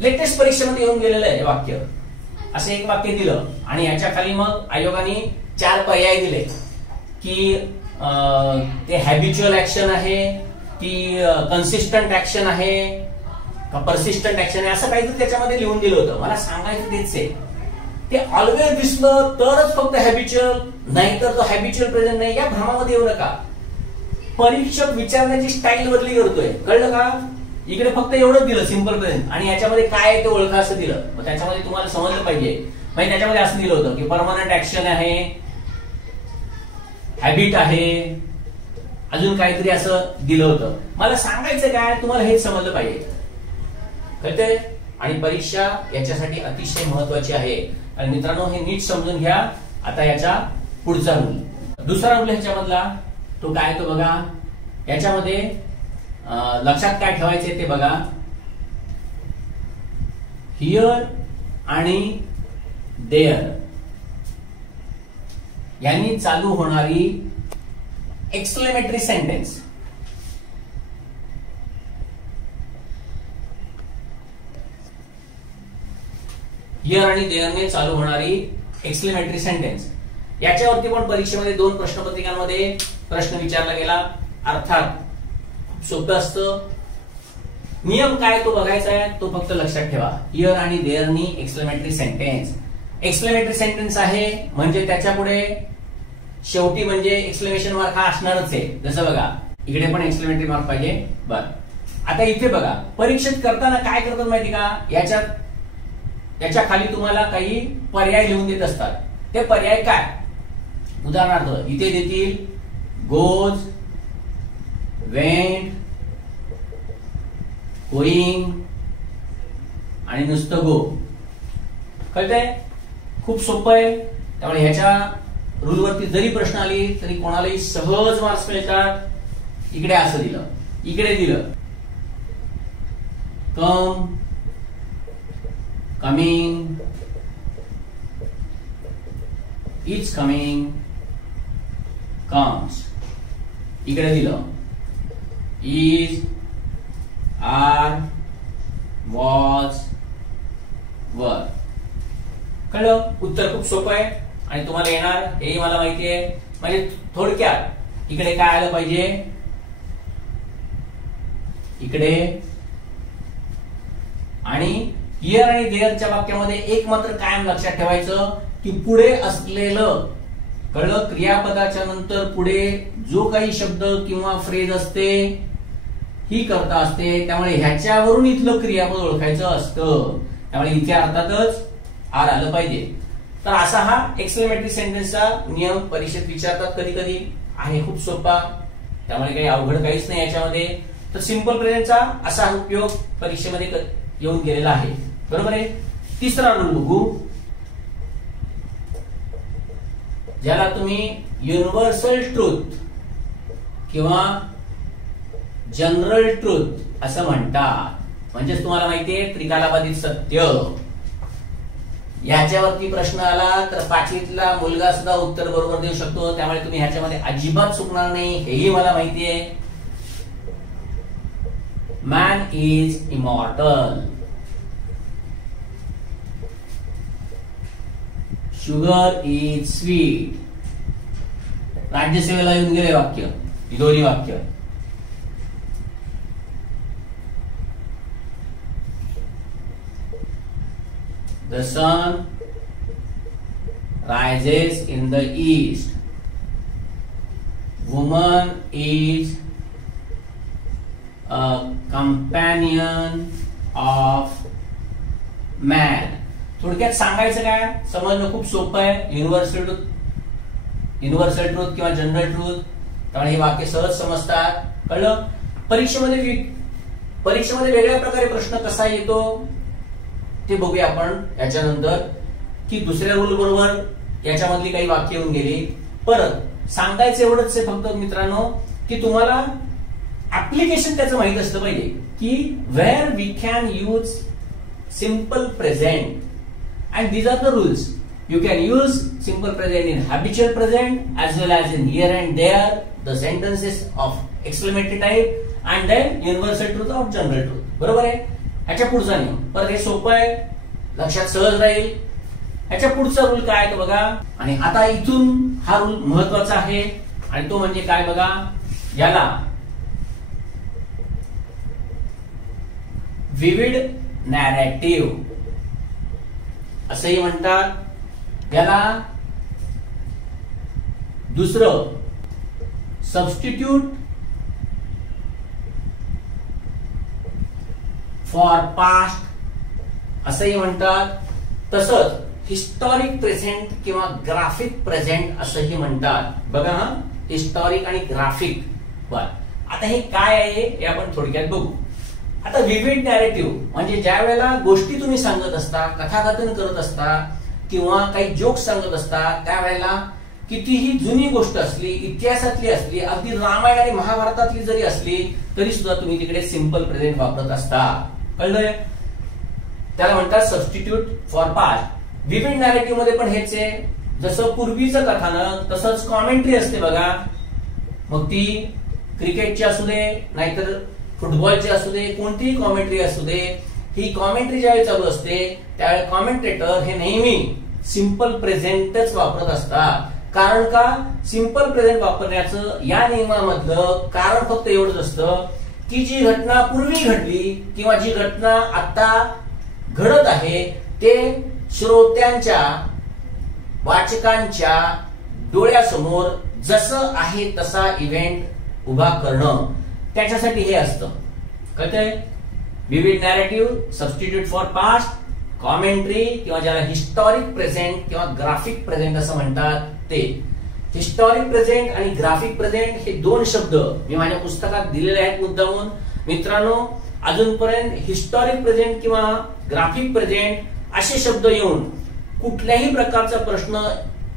लेटेस्ट परीक्षेमध्ये येऊन गेलेलं आहे वाक्य, असं एक वाक्य दिलं आणि याच्या खाली मग आयोगाने 4 पर्याय दिले की ते हॅबिच्युअल ऍक्शन आहे की कन्सिस्टंट ऍक्शन आहे का परसिस्टंट ऍक्शन आहे, असं काहीतरी त्याच्यामध्ये लिहून दिलं होतं. मला सांगायचं तेच आहे, ते ऑलवेज दिसलं तरच फक्त हॅबिच्युअल, नाही तर तो हॅबिच्युअल प्रेझेंट नाही. या भ्रमामध्ये येऊ नका. परीक्षक विचारण्याची स्टाईल बदली करतोय, कळलं का. इकडे फक्त एवढंच दिलं सिंपल प्रेझेंट आणि याच्यामध्ये काय आहे ते ओळखा असं दिलं. मग त्याच्यामध्ये तुम्हाला समजलं पाहिजे. म्हणजे त्याच्यामध्ये असं दिलं होतं की परमनंट ऍक्शन आहे, हॅबिट आहे, अजून काहीतरी असं दिलं होतं. मला सांगायचं काय, तुम्हाला हेच समजलं पाहिजे. कळतंय? आणि परीक्षा याच्यासाठी अतिशय महत्वाची आहे. आणि मित्रांनो हे नीट समजून घ्या. आता याचा पुढचा रूल, दुसरा रूल ह्याच्यामधला तो काय तो बघा. याच्यामध्ये लक्षात काय ठेवायचे ते बघा. हिअर आणि देअर यांनी चालू होणारी एक्सक्लेमेटरी सेंटेन्स हिअर आणि देअरने चालू होणारी एक्सक्लेमेटरी सेंटेन्स याच्यावरती पण परीक्षेमध्ये 2 प्रश्नपत्रिकांमध्ये प्रश्न विचारला गेला. अर्थात सोपं असतं. नियम काय तो बघायचा आहे, तो फक्त लक्षात ठेवा. हिअर आणि देअरनी एक्सक्लेमेटरी सेंटेन्स. एक्सक्लेमेटरी सेंटेन्स आहे म्हणजे त्याच्या पुढे शेवटी म्हणजे एक्सक्लेमेशन मार्क हा असणारच आहे. जसं बघा इकडे पण एक्सक्लेमेटरी मार्क पाहिजे. बरं, आता इथे बघा परीक्षेत करताना काय करतात माहिती का, याच्या खाली तुम्हाला काही पर्याय लिहून देत असतात. ते पर्याय काय, उदाहरणार्थ इथे देतील गोज, वेंट, गोईंग आणि नुसतं गो. कळतंय? खूप सोपं आहे. त्यामुळे ह्याच्या रूल वरती जरी प्रश्न आली तरी कोणालाही सहज मार्क्स मिळतात. इकडे असं दिलं, इकडे दिलं कम, कमिंग, इज कमिंग, कम्स. इकडे दिलं इज, आर, वॉज, वर. कळलं? उत्तर खूप सोपं आहे आणि तुम्हाला येणार हेही मला माहिती आहे. म्हणजे थोडक्यात इकडे काय आलं पाहिजे, इकडे आणि हिअर आणि देअरच्या वाक्यामध्ये एक मात्र कायम लक्षात ठेवायचं की पुढे असलेलं, कळलं, क्रियापदाच्या नंतर पुढे जो काही शब्द किंवा फ्रेज असते ही कर्ता असते. त्यामुळे ह्याच्यावरून इथलं क्रियापद ओळखायचं असतं. त्यामुळे इथे अर्थातच आर आलं पाहिजे. तर असा हा एक्सक्लेमेटरी सेंटेन्सचा नियम परीक्षेत विचारतात. कधी कधी आहे खूप सोपा, त्यामुळे काही अवघड काहीच नाही याच्यामध्ये. तर सिंपल प्रेझेंटचा असा उपयोग परीक्षेमध्ये येऊन गेलेला आहे. बरोबर आहे. तिसरा रूल बघू, ज्याला तुम्ही युनिव्हर्सल ट्रूथ किंवा जनरल ट्रूथ असं म्हणतात. म्हणजेच तुम्हाला माहितीये त्रिकालाबाधित सत्य. याच्यावरती प्रश्न आला तर 5वीतला मुलगा सुद्धा उत्तर बरोबर देऊ शकतो. त्यामुळे तुम्ही ह्याच्यामध्ये अजिबात चुकणार नाही, हेही मला माहितीये. Man is immortal, sugar is sweet. राज्यसेवेला येऊन गेले वाक्य, ही दोन्ही वाक्य. The sun rises in the east. Woman is a companion of man. थोडक्यात सांगायचं काय, समजणं खूप सोपं आहे. युनिव्हर्सल ट्रूथ किंवा जनरल ट्रूथ. त्यामुळे हे वाक्य सहज समजतात. कळलं? परीक्षेमध्ये वेगळ्या प्रकारे प्रश्न कसा येतो ते बघूया आपण याच्यानंतर. की दुसऱ्या रूल बरोबर याच्यामधली काही वाक्य येऊन गेली. परत सांगायचं एवढंच आहे फक्त मित्रांनो की तुम्हाला ऍप्लिकेशन त्याचं माहित असलं पाहिजे की where we can use simple present and these are the rules. You can use simple present in habitual present as well as in here and there, the sentences of exclamatory type and then universal truth or general truth. बरोबर आहे. ह्याच्या पुढचा नियम परत हे सोपं आहे, लक्षात सहज राहील. ह्याच्या पुढचा रूल काय तो बघा. आणि आता इथून हा रूल महत्वाचा आहे आणि तो म्हणजे काय बघा. याला विविड नॅरेटिव्ह असंही म्हणतात. याला दुसरं सबस्टिट्यूट फॉर पास्ट असंही म्हणतात. तसंच हिस्टॉरिक प्रेझेंट किंवा ग्राफिक प्रेझेंट असंही म्हणतात. बघा हा, हिस्टॉरिक आणि ग्राफिक बर, आता हे काय आहे हे आपण थोडक्यात बघू. आता विविड नॅरेटिव्ह म्हणजे ज्या वेळेला गोष्टी तुम्ही सांगत असता, कथाकथन करत असता किंवा काही जोक्स सांगत असता, त्यावेळेला कितीही जुनी गोष्ट असली, इतिहासातली असली, अगदी रामायण आणि महाभारतातली जरी असली तरी सुद्धा तुम्ही तिकडे सिंपल प्रेझेंट वापरत असता. कळलंय? त्याला म्हणतात substitute for past. Vivid narrative मध्ये पण हेच आहे. जसं पूर्वीचं कथानक तसंच कॉमेंट्री असते बघा. मग ती क्रिकेटची असू दे, नाहीतर फुटबॉलची असू दे, कोणतीही कॉमेंट्री असू दे, ही कॉमेंट्री ज्यावेळी चालू असते त्यावेळी कॉमेंटेटर हे नेहमी सिंपल प्रेझेंटच वापरत असतात. कारण का? सिंपल प्रेझेंट वापरण्याचं या नियमामधलं कारण फक्त एवढंच असतं की जी घटना पूर्वी घडली किंवा जी घटना आता घडत आहे ते श्रोत्यांच्या, वाचकांच्या डोळ्यासमोर जसं आहे तसा इव्हेंट उभा करणं, त्याच्यासाठी हे असतं. कळतंय? Vivid narrative, substitute for past, commentary किंवा ज्याला हिस्टॉरिक प्रेझेंट किंवा ग्राफिक प्रेझेंट असं म्हणतात ते. हिस्टॉरिक प्रेझेंट आणि ग्राफिक प्रेझेंट हे दोन शब्द मी माझ्या पुस्तकात दिलेले आहेत मुद्दामून. मित्रांनो, अजूनपर्यंत हिस्टॉरिक प्रेझेंट किंवा ग्राफिक प्रेझेंट असे शब्द येऊन कुठल्याही प्रकारचा प्रश्न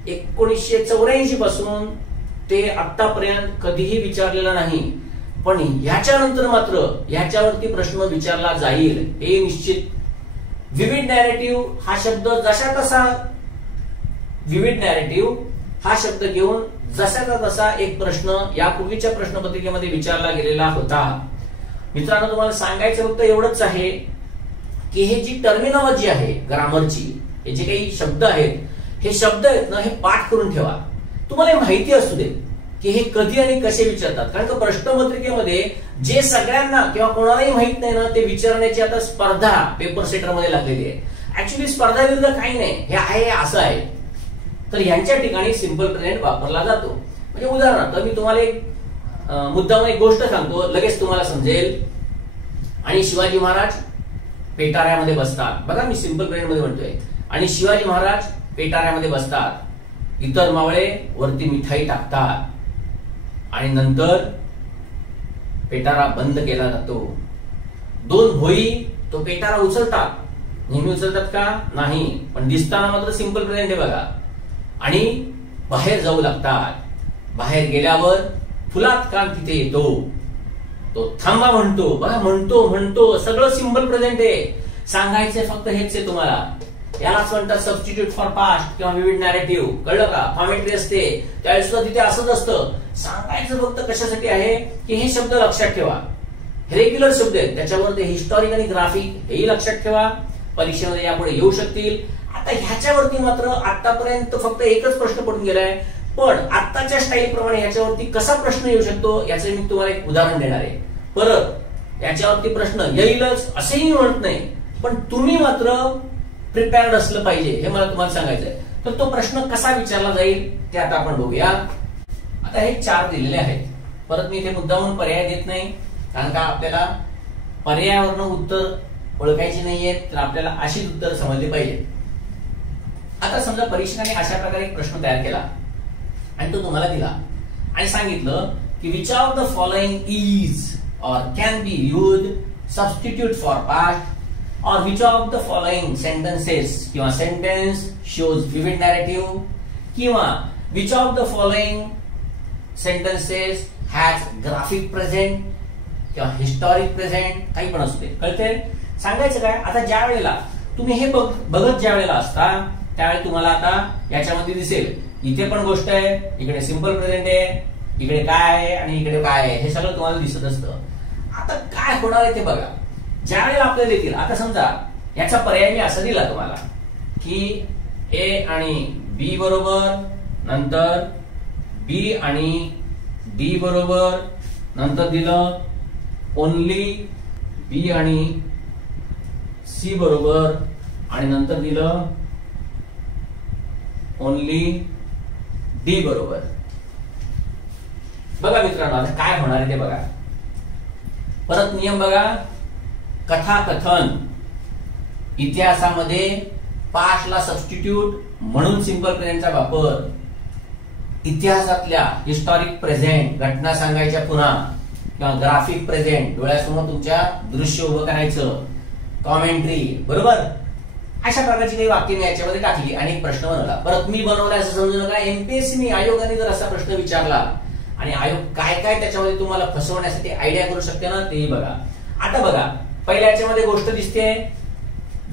1984 पासून ते आतापर्यंत कधीही विचारलेला नाही. पण ह्याच्यानंतर मात्र ह्याच्यावरती प्रश्न विचारला जाईल हे निश्चित. विविड नॅरेटिव्ह हा शब्द जसा तसा, विविड नॅरेटिव्ह हा शब्द घेऊन जसाचा तसा एक प्रश्न यापूर्वीच्या प्रश्नपत्रिकेमध्ये विचारला गेलेला होता. मित्रांनो, तुम्हाला सांगायचं फक्त एवढंच आहे की हे जी टर्मिनॉलॉजी आहे ग्रामरची, हे जे काही शब्द आहेत, हे शब्द आहेत ना, हे पाठ करून ठेवा. तुम्हाला माहिती असू दे की हे कधी आणि कसे विचारतात. कारण का प्रश्नपत्रिकेमध्ये जे सगळ्यांना किंवा कोणालाही माहित नाही ना ते विचारण्याची आता स्पर्धा पेपर सेटर मध्ये लागलेली आहे. ऍक्च्युली स्पर्धा विरुद्ध काही नाही, हे आहे असं आहे. तर यांच्या ठिकाणी सिंपल प्रेझेंट वापरला जातो. म्हणजे उदाहरणार्थ मी तुम्हाला एक मुद्दाम एक गोष्ट सांगतो, लगेच तुम्हाला समजेल. आणि शिवाजी महाराज पेटाऱ्यामध्ये बसतात. बघा, मी सिंपल प्रेझेंट मध्ये म्हणतोय. आणि शिवाजी महाराज पेटाऱ्यामध्ये बसतात. इतर मावळे वरती मिठाई टाकतात आणि नंतर पेटारा बंद केला जातो. दोन भोई तो पेटारा उचलतात. नेहमी उचलतात का? नाही, पण दिसताना मात्र सिंपल प्रेझेंट आहे बघा. आणि बाहेर जाऊ लागतात. बाहेर गेल्यावर फुलात कान तिथे येतो. तो थांबा म्हणतो. बघा, म्हणतो सगळं सिंपल प्रेझेंट आहे. सांगायचं फक्त हेच आहे तुम्हाला. यालाच म्हणतात सबस्टिट्यूट फॉर पास्ट किंवा विविड नॅरेटिव्ह. कळलं का? कॉमेंट्री असते त्यावेळेस सुद्धा तिथे असंच असतं. सांगायचं फक्त कशासाठी आहे की हे शब्द लक्षात ठेवा. रेग्युलर शब्द आहेत, त्याच्यावर ते हिस्टॉरिक आणि ग्राफिक हेही लक्षात ठेवा. परीक्षेमध्ये यापुढे येऊ शकतील. आता ह्याच्यावरती मात्र आतापर्यंत फक्त एकच प्रश्न पडून गेलाय, पण आताच्या स्टाईल प्रमाणे ह्याच्यावरती कसा प्रश्न येऊ शकतो याचे मी तुम्हाला एक उदाहरण देणार आहे. परत याच्यावरती प्रश्न येईलच असेही म्हणत नाही, पण तुम्ही मात्र प्रिपेअर्ड असलं पाहिजे हे मला तुम्हाला सांगायचंय. तर तो प्रश्न कसा विचारला जाईल ते आता आपण बघूया. आता हे 4 दिलेले आहेत. परत मी इथे मुद्दामून पर्याय देत नाही, कारण का आपल्याला पर्यायावरनं उत्तर ओळखायची नाहीये, तर आपल्याला अशीच उत्तर समजली पाहिजे. आता समजा परीक्षकाने अशा प्रकारे एक प्रश्न तयार केला आणि तो तुम्हाला दिला आणि सांगितलं की which of the following is or can be used substitute for past, or which of the following sentences किंवा sentence shows vivid narrative, किंवा which of the following sentences has graphic present किंवा historic present, काही पण असू दे. कळते? सांगायचं काय? आता ज्या वेळेला तुम्ही हे बघत ज्या वेळेला असता त्यावेळी तुम्हाला आता याच्यामध्ये दिसेल इथे पण गोष्ट आहे, इकडे सिंपल प्रेझेंट आहे, इकडे काय आहे आणि इकडे काय आहे हे सगळं तुम्हाला दिसत असतं. आता काय होणार आहे ते बघा. ज्या वेळेला आपल्याला येतील, आता समजा याचा पर्याय मी असा दिला तुम्हाला की ए आणि बी बरोबर, नंतर बी आणि डी बरोबर, नंतर दिलं ओनली बी आणि सी बरोबर, आणि नंतर दिलं ओनली डी बरोबर. बघा मित्रांनो, आता काय होणार आहे ते बघा. परत नियम बघा. कथाकथन इतिहासामध्ये पास्टला सबस्टिट्यूट म्हणून सिंपल प्रेझेंटचा वापर. इतिहासातल्या हिस्टॉरिक प्रेझेंट घटना सांगायच्या पुन्हा, किंवा ग्राफिक प्रेझेंट डोळ्यासमोर तुमच्या दृश्य उभं करायचं, कॉमेंट्री, बरोबर. अशा प्रकारची काही वाक्य मी याच्यामध्ये टाकली आणि एक प्रश्न बनवला. परत मी बनवला असं समजू नका, एमपीएससी आयोगाने जर असा प्रश्न विचारला आणि आयोग काय काय त्याच्यामध्ये तुम्हाला फसवण्यासाठी आयडिया करू शकते ना, तेही बघा. आता बघा, पहिल्या याच्यामध्ये गोष्ट दिसते,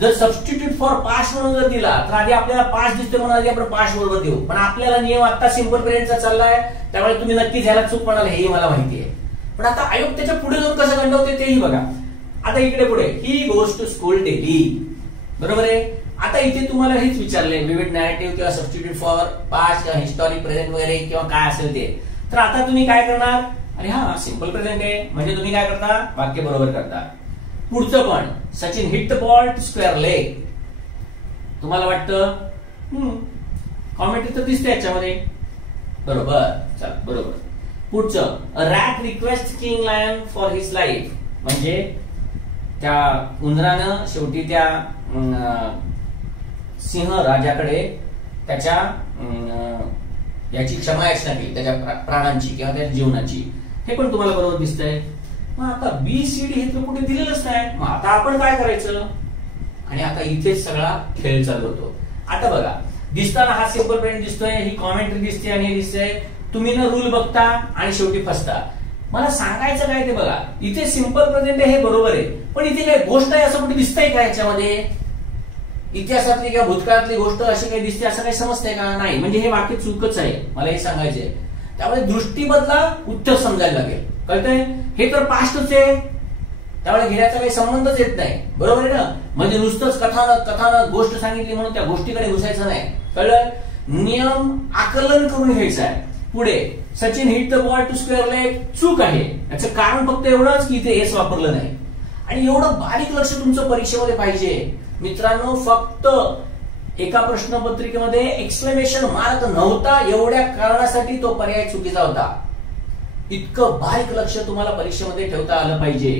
जर सबस्टिट्यूट फॉर पास्ट म्हणून जर दिला तर आधी आपल्याला पास्ट दिसते म्हणून आधी आपण पास्ट बरोबर देऊ, पण आपल्याला नियम आता सिंपल प्रेझेंटचा चाललाय, त्यामुळे तुम्ही नक्कीच ह्याला चूक म्हणाल हेही मला माहिती आहे. पण आता आयोग त्याच्या पुढे जाऊन कसं गंडवते तेही बघा. आता इकडे पुढे ही गोष्ट स्कूल डेली, बरोबर आहे. आता इथे तुम्हाला हेच विचारले विविध नॅरेटिव्ह किंवा सबस्टिट्यूट फॉर पास्ट किंवा हिस्टॉरिक प्रेझेंट वगैरे किंवा काय असेल ते, तर आता तुम्ही काय करणार, अरे हा सिंपल प्रेझेंट आहे म्हणजे तुम्ही काय करता, वाक्य बरोबर करता. पुढचं पण, Sachin hit the ball to square leg, तुम्हाला वाटतं कॉमेंट्री तर दिसते याच्यामध्ये, बरोबर, चला बरोबर. पुढचं, a rat request king lion for his life, म्हणजे त्या उंदरानं शेवटी त्या सिंह राजाकडे त्याच्या याची क्षमा याचना केली, त्याच्या प्राणांची किंवा त्याच्या जीवनाची, हे पण तुम्हाला बरोबर दिसतंय. मग आता बी सी डी हे तर कुठे दिलेलंच नाही, मग आता आपण काय करायचं, आणि आता इथेच सगळा खेळ चालू होतो. आता बघा, दिसताना हा सिंपल प्रेझेंट दिसतोय, ही कॉमेंट्री दिसते आणि हे दिसतंय, तुम्ही ना रूल बघता आणि शेवटी फसता. मला सांगायचं काय ते बघा, इथे सिंपल प्रेझेंट हे बरोबर आहे, पण इथे काय गोष्ट आहे असं कुठे दिसतंय का याच्यामध्ये, इतिहासातली किंवा भूतकाळातली गोष्ट अशी काही दिसते असं काही समजतंय का, नाही. म्हणजे हे वाक्य चूकच आहे, मला हे सांगायचंय. त्यामुळे दृष्टी बदला, उत्तर समजायला लागेल, कळतंय. हे तर पास्टच आहे, त्यामुळे घेण्याचा काही संबंधच येत नाही, बरोबर आहे ना. म्हणजे नुसतंच कथानक गोष्ट सांगितली म्हणून त्या गोष्टीकडे घुसायचं नाही, कळलं. नियम आकलन करून घ्यायचा आहे. पुढे, Sachin hit the ball to square leg, चूक आहे. याचं कारण फक्त एवढंच की इथे एस वापरलं नाही, आणि एवढं बारीक लक्ष तुमचं परीक्षेमध्ये पाहिजे मित्रांनो. फक्त एका प्रश्नपत्रिकेमध्ये एक्सक्लेमेशन मार्क नव्हता, एवढ्या कारणासाठी तो पर्याय चुकीचा होता. इतकं बारीक लक्ष तुम्हाला परीक्षेमध्ये ठेवता आलं पाहिजे.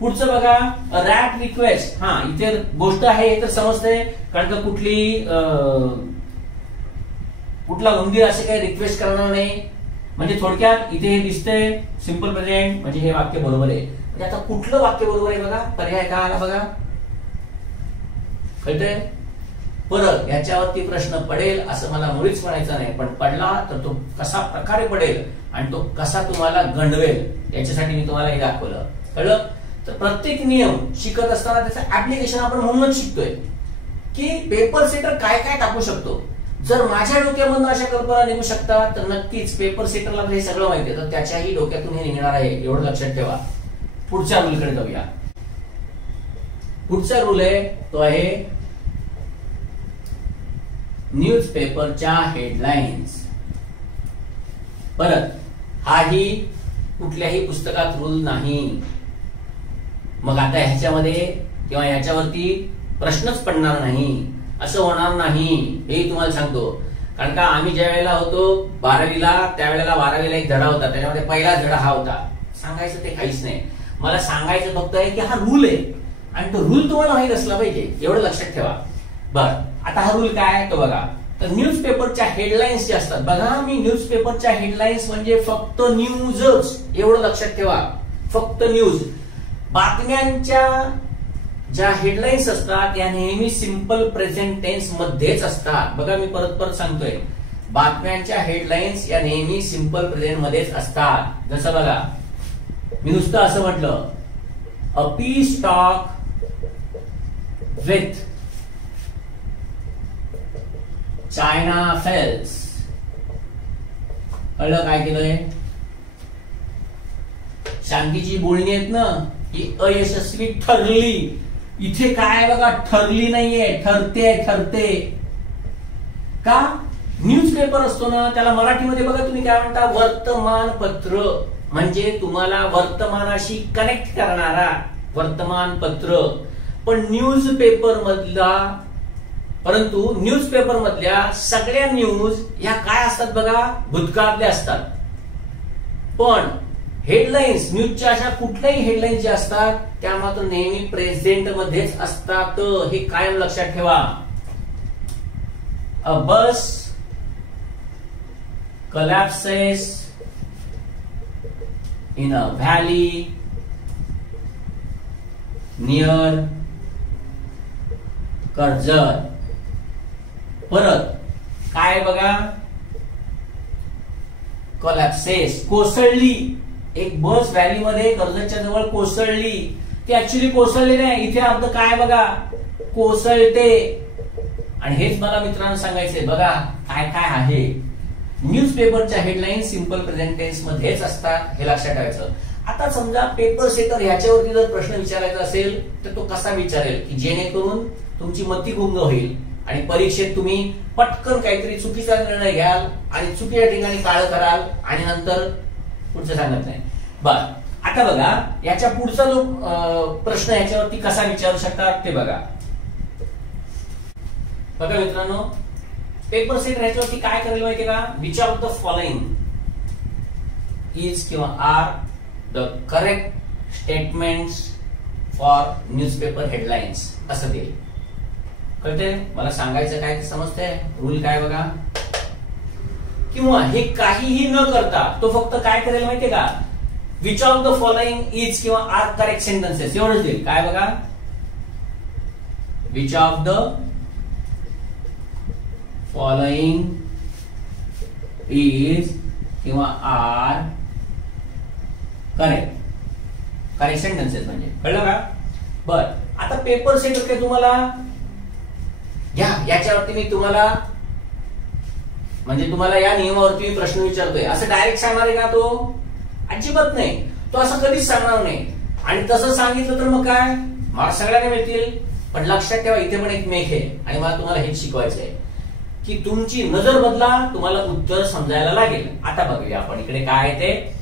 पुढचं बघा, रॅट रिक्वेस्ट, हा इथे गोष्ट आहे हे तर समजते, कारण का कुठला उंदीर असे काही रिक्वेस्ट करणार नाही. म्हणजे थोडक्यात इथे हे दिसतंय सिंपल प्रेझेंट, म्हणजे हे वाक्य बरोबर आहे. म्हणजे आता कुठलं वाक्य बरोबर आहे बघा, पर्याय काय आला बघा, कळतंय. परत याच्यावरती प्रश्न पडेल असं मला मुळीच म्हणायचं नाही, पण पडला तर तो कसा प्रकारे पडेल आणि तो कसा तुम्हाला गंडवेल याच्यासाठी मी तुम्हाला हे दाखवलं, कळलं. तर प्रत्येक नियम शिकत असताना त्याचं ऍप्लिकेशन आपण म्हणूनच शिकतोय की पेपर सेटर काय काय टाकू शकतो. जर माझ्या डोक्यामधून अशा कल्पना निघू शकतात तर नक्कीच पेपर सेटरला हे सगळं माहिती आहे, तर त्याच्याही डोक्यातून हे निघणार आहे, एवढं लक्षात ठेवा. पुढच्या रूलकडे जाऊया. पुढचा रूल आहे तो आहे न्यूजपेपरच्या हेडलाईन्स. परत हाही कुठल्याही पुस्तकात रूल नाही. मग आता ह्याच्यामध्ये किंवा ह्याच्यावरती प्रश्नच पडणार नाही, असं होणार नाही, हे तुम्हाला सांगतो. कारण का आम्ही ज्या वेळेला होतो 12वीला, त्यावेळेला 12वीला एक धडा होता, त्याच्यामध्ये पहिला धडा हा होता. सांगायचं ते काहीच नाही, मला सांगायचं फक्त आहे की हा रूल आहे आणि तो रूल तुम्हाला माहित असला पाहिजे, एवढं लक्षात ठेवा. बर, आता हा रूल काय तो बघा. तर न्यूजपेपरच्या हेडलाईन्स जे असतात बघा, मी न्यूजपेपरच्या हेडलाईन्स म्हणजे फक्त न्यूजच, एवढं लक्षात ठेवा, फक्त न्यूज. बातम्यांच्या ज्या हेडलाईन्स असतात त्या नेहमी सिंपल प्रेझेंट टेन्स मध्येच असतात. बघा मी परत सांगतोय, बातम्यांच्या हेडलाईन्स या नेहमी सिंपल प्रेझेंट मध्येच असतात. जसं बघा, मी नुसतं असं म्हटलं, a piece talk with China fails, कळलं काय केलंय. शांतीची बोलणी आहेत ना, ही अयशस्वी ठरली. इथे काय बघा, ठरली नाहीये, ठरते. का? न्यूजपेपर असतो ना, त्याला मराठीमध्ये बघा तुम्ही काय म्हणता, वर्तमानपत्र. म्हणजे तुम्हाला वर्तमानाशी कनेक्ट करणारा वर्तमानपत्र. पण न्यूजपेपर मधला, परंतु न्यूजपेपर मधल्या सगळ्या न्यूज ह्या काय असतात बघा, भूतकाळातल्या असतात. पण हेडलाईन्स, न्यूजच्या अशा कुठल्याही हेडलाईन्स ज्या असतात त्या मात्र नेहमी प्रेझेंट मध्येच असतात, हे कायम लक्षात ठेवा. अ बस collapses in a valley near Karjat. परत काय बघा, collapses कोसळली. एक बस व्हॅली मध्ये कर्जतच्या जवळ कोसळली. ती ऍक्च्युली कोसळली नाही, इथे अर्थ काय बघा, कोसळते. आणि हेच मला मित्रांनो सांगायचंय. बघा काय काय आहे. न्यूजपेपरच्या हेडलाईन सिंपल प्रेझेंट टेन्स मध्येच असतात, हे लक्षात ठेवायचं. आता समजा पेपर सेटर ह्याच्यावरती जर प्रश्न विचारायचा असेल तर तो कसा विचारेल की जेणेकरून तुमची मती गुंग होईल आणि परीक्षेत तुम्ही पटकन काहीतरी चुकीचा निर्णय घ्याल आणि चुकीच्या ठिकाणी काळ कराल आणि नंतर पुढचं सांगत नाही. बर, आता बघा याच्या पुढचा जो प्रश्न याच्यावरती कसा विचारू शकतात ते बघा. बघा मित्रांनो, पेपर सेट याच्यावरती काय करेल माहितीये का, which of the following is किंवा are the correct statements for newspaper headlines असं देईल. कळते मला सांगायचं काय, समजतंय रूल काय बघा. किंवा हे काहीही न करता तो फक्त काय करेल माहितीये का, which of the following is किंवा आर करेक्ट सेंटेन्सेस एवढंच देईल. काय बघा, which of the following is किंवा आर करेक्ट सेंटेन्सेस म्हणजे कळलं का. बर, आता पेपर सेट काय तुम्हाला घ्या, याच्यावरती मी तुम्हाला म्हणजे तुम्हाला या नियमावरती मी प्रश्न विचारतोय असं डायरेक्ट सांगणार आहे का तो, अजिबात नाही. तो असं कधीच सांगणार नाही. आणि तसं सांगितलं तर मग काय मार्क्स सगळ्यांना मिळतील. पण लक्षात ठेवा इथे पण एक मेघ आहे आणि मला तुम्हाला हेच शिकवायचं आहे की तुमची नजर बदला, तुम्हाला उत्तर समजायला लागेल. आता बघूया आपण इकडे काय आहे ते.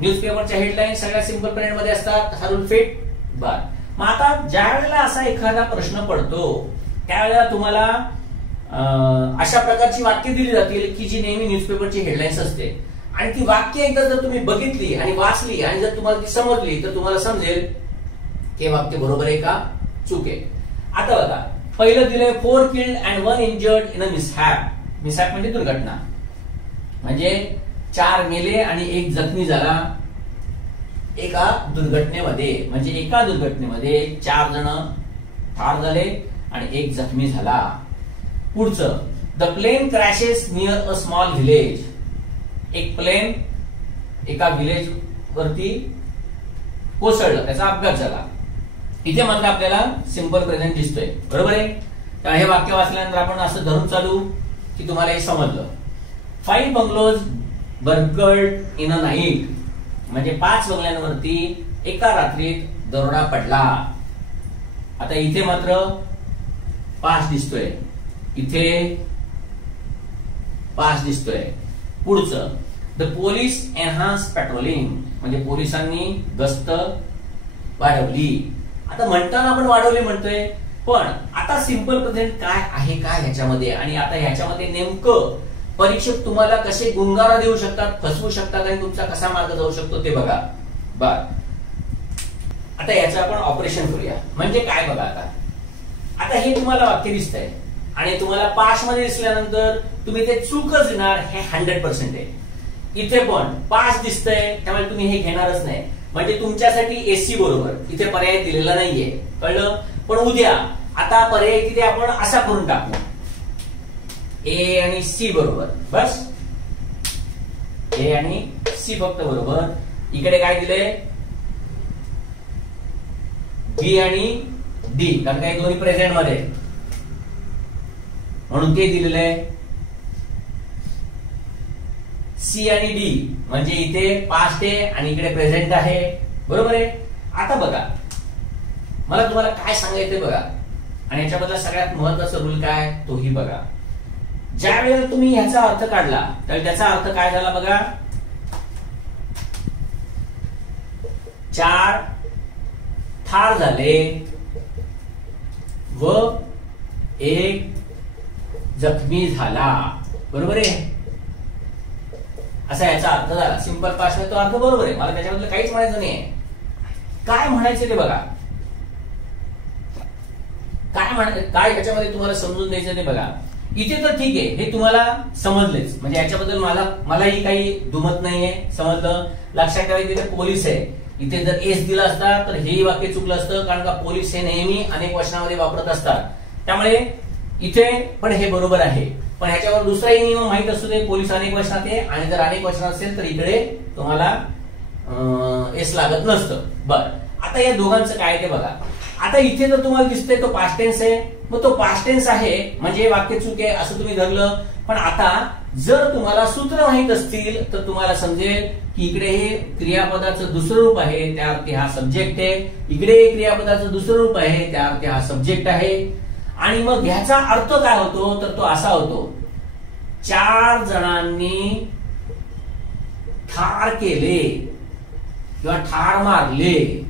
न्यूजपेपरच्या हेडलाईन सगळ्या सिंपल प्रिंट मध्ये असतात, हा रूल फिट. बर, मग आता ज्या वेळेला असा एखादा प्रश्न पडतो त्यावेळेला तुम्हाला अशा प्रकारची वाक्य दिली जातील की जी नेहमी न्यूजपेपरची हेडलाईन्स असते. आणि ती वाक्य एकदा जर तुम्ही बघितली आणि वाचली आणि जर तुम्हाला ती समजली तर तुम्हाला समजेल की वाक्य बरोबर आहे का चूक आहे. आता बघा, पहिलं दिलंय 4 killed and 1 injured in a mishap. Mishap म्हणजे दुर्घटना, म्हणजे 4 मेले आणि 1 जखमी झाला एका दुर्घटनेमध्ये. म्हणजे एका दुर्घटनेमध्ये 4 जण ठार झाले आणि 1 जखमी झाला. पुढचं, the plane crashes near a small village. एक प्लेन एका व्हिलेज वरती कोसळलं, त्याचा अपघात झाला. इथे मात्र आपल्याला सिंपल प्रेझेंट दिसतोय, बरोबर आहे. तर हे वाक्य वाचल्यानंतर आपण असं धरून चालू की तुम्हाला हे समजलं. 5 bungalows burgled in a night. म्हणजे 5 बंगल्यांवरती एका रात्रीत दरोडा पडला. आता इथे मात्र पास दिसतोय, इथे पास दिसतोय. पुढचं, द पोलीस एनहान्स पेट्रोलिंग. म्हणजे पोलिसांनी गस्त वाढवली. आता म्हणताना आपण वाढवली म्हणतोय, पण आता सिंपल प्रेझेंट काय आहे काय ह्याच्यामध्ये, आणि आता ह्याच्यामध्ये नेमकं परीक्षक तुम्हाला कसे गुंगारा देऊ शकतात, फसवू शकतात आणि तुमचा कसा मार्ग जाऊ शकतो ते बघा. बर, आता याचं आपण ऑपरेशन करूया. म्हणजे काय बघा, आता हे तुम्हाला वाक्य दिसतंय आणि तुम्हाला पास मध्ये दिसल्यानंतर तुम्ही ते चूकच देणार हे 100% आहे. इथे पण पास दिसतंय त्यामुळे तुम्ही हे घेणारच नाही. म्हणजे तुमच्यासाठी एसी बरोबर, इथे पर्याय दिलेला नाहीये, कळलं. पण उद्या आता पर्याय किती आपण असा करून टाकू, ए आणि सी बरोबर, बस ए आणि सी फक्त बरोबर. इकडे काय दिलंय, बी आणि डी, कारण काही दोन्ही प्रेझेंट मध्ये म्हणून ते दिलेलं आहे. सी आणि डी म्हणजे इथे पास्ट आहे आणि इकडे प्रेझेंट आहे, बरोबर आहे. आता बघा मला तुम्हाला काय सांगायचंय बघा, आणि याच्याबद्दल सगळ्यात महत्वाचा रूल काय तोही बघा. ज्या वेळेला तुम्ही ह्याचा अर्थ काढला तर त्याचा अर्थ काय झाला बघा, 4 ठार झाले व 1 जखमी झाला, बरोबर आहे. असा याचा अर्थ झाला. सिंपल पास्ट तो अर्थ बरोबर आहे, मला त्याच्याबद्दल काहीच म्हणायचं नाहीये. काय म्हणायचं ते बघा, काय याच्यामध्ये तुम्हाला समजून द्यायचं ते बघा. इथे तर ठीक आहे, हे तुम्हाला समजलेच, म्हणजे याच्याबद्दल मलाही काही दुमत नाहीये, समजलं. लक्षात ठेवा इथे पोलीस आहे, इथे जर एस दिला असता तर हेही वाक्य चुकलं असतं, कारण का पोलीस हे नेहमी अनेक वचनामध्ये वापरत असतात. त्यामुळे इथे पण हे बरोबर आहे. पण ह्याच्यावर दुसराही नियम माहित असू दे, पोलीस अनेक वचनात आहे, आणि जर अनेक वचनात असेल तर इकडे तुम्हाला एस लागत नसतं. बर, आता या दोघांचं काय ते बघा. आता इथे जर तुम्हाला दिसतंय तो पास्ट टेन्स आहे, मग तो पास्ट टेन्स आहे म्हणजे वाक्य चूक आहे असं तुम्ही धरलं. पण आता जर तुम्हाला सूत्र माहित असतील तर तुम्हाला समजेल की इकडे हे क्रियापदाचं दुसरं रूप आहे, त्या अर्थी हा सब्जेक्ट आहे, इकडे क्रियापदाचं दुसरं रूप आहे, त्या अर्थी हा सब्जेक्ट आहे. आणि मग ह्याचा अर्थ काय होतो तर तो असा होतो, 4 जणांनी ठार केले किंवा ठार मारले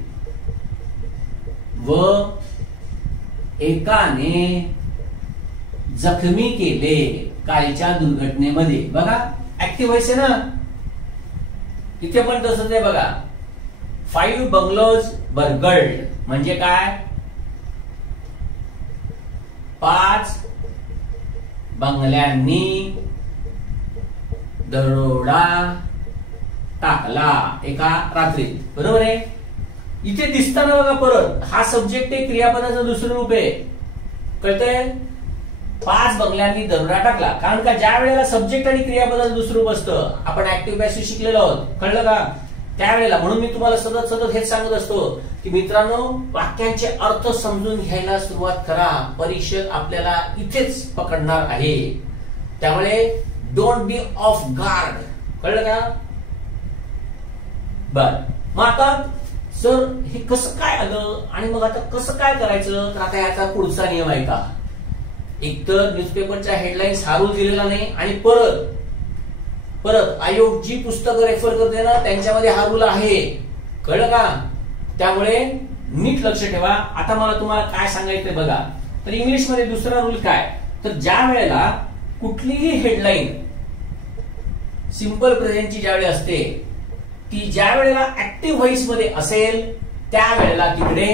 व एकाने जखमी केले कालच्या दुर्घटनेमध्ये. बघा ऍक्टिव्ह व्हायचे ना, इथे पण तसंच आहे बघा. 5 बंगलोज बर्गल्ड म्हणजे काय, 5 बंगल्यांनी दरोडा टाकला एका रात्रीत. बरोबर आहे. इथे दिसताना बघा परत हा सब्जेक्ट आहे, क्रियापदाचं दुसरं रूप आहे, कळतंय. 5 बंगल्यांनी दरोडा टाकला, कारण का ज्या वेळेला सब्जेक्ट आणि क्रियापदाचं दुसरं रूप असतं, आपण ऍक्टिव्ह पॅसिव्ह शिकलेलो आहोत, कळलं का. त्यावेळेला म्हणून मी तुम्हाला सतत हेच सांगत असतो की मित्रांनो, वाक्यांचे अर्थ समजून घ्यायला सुरुवात करा. परीक्षक आपल्याला इथेच पकडणार आहे, त्यामुळे डोंट बी ऑफ गार्ड, कळलं का. बर, मग आता सर हे कसं काय आलं आणि मग आता कसं काय करायचं, तर आता याचा पुढचा नियम आहे का. एकतर न्यूजपेपरच्या हेडलाईन्स हा रूल दिलेला नाही, आणि परत आयोग जी पुस्तकं रेफर करते ना त्यांच्यामध्ये हा रूल आहे, कळलं का. त्यामुळे नीट लक्ष ठेवा. आता मला तुम्हाला काय सांगायचंय बघा. तर इंग्लिशमध्ये दुसरा रूल काय, तर ज्या वेळेला कुठलीही हेडलाईन सिंपल प्रेझेंटची ज्यावेळी असते, ती ज्या वेळेला ऍक्टिव्ह व्हॉइस मध्ये असेल त्यावेळेला तिकडे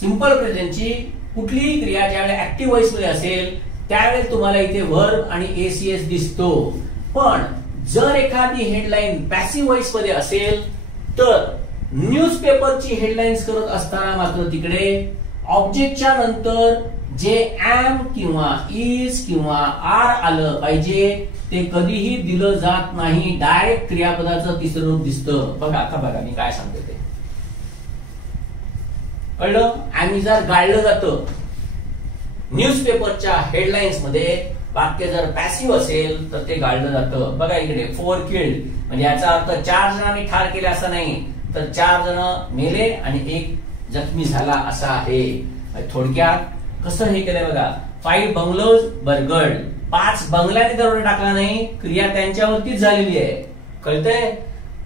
सिंपल प्रेझेंटची कुठलीही क्रिया ज्यावेळेला ऍक्टिव्ह व्हॉइस मध्ये असेल त्यावेळेस तुम्हाला इथे वर्ब आणि एसीएस दिसतो. पण जर एखादी हेडलाईन पॅसिव्ह व्हॉइस मध्ये असेल तर न्यूजपेपरची हेडलाईन्स करत असताना मात्र तिकडे ऑब्जेक्टच्या नंतर जे एम किंवा इज किंवा आर आलं पाहिजे ते कधीही दिलं जात नाही. डायरेक्ट क्रियापदाचं तिसरं रूप दिसतं. बघा आता बघा मी काय सांगतो ते, कळलं. ॲमिजार गाळलं जातं. न्यूजपेपरच्या हेडलाईन्स मध्ये वाक्य जर पॅसिव्ह असेल तर ते गाळलं जातं. बघा इकडे 4 किल्ड म्हणजे याचा अर्थ 4 जणांनी ठार केले असं नाही, तर 4 जण मेले आणि 1 जखमी झाला असा आहे. थोडक्यात कसं हे केलंय बघा. 5 बंगलोज बर्गल्ड, 5 बंगल्याने दरोडा टाकला नाही, क्रिया त्यांच्यावरतीच झालेली आहे, कळतंय.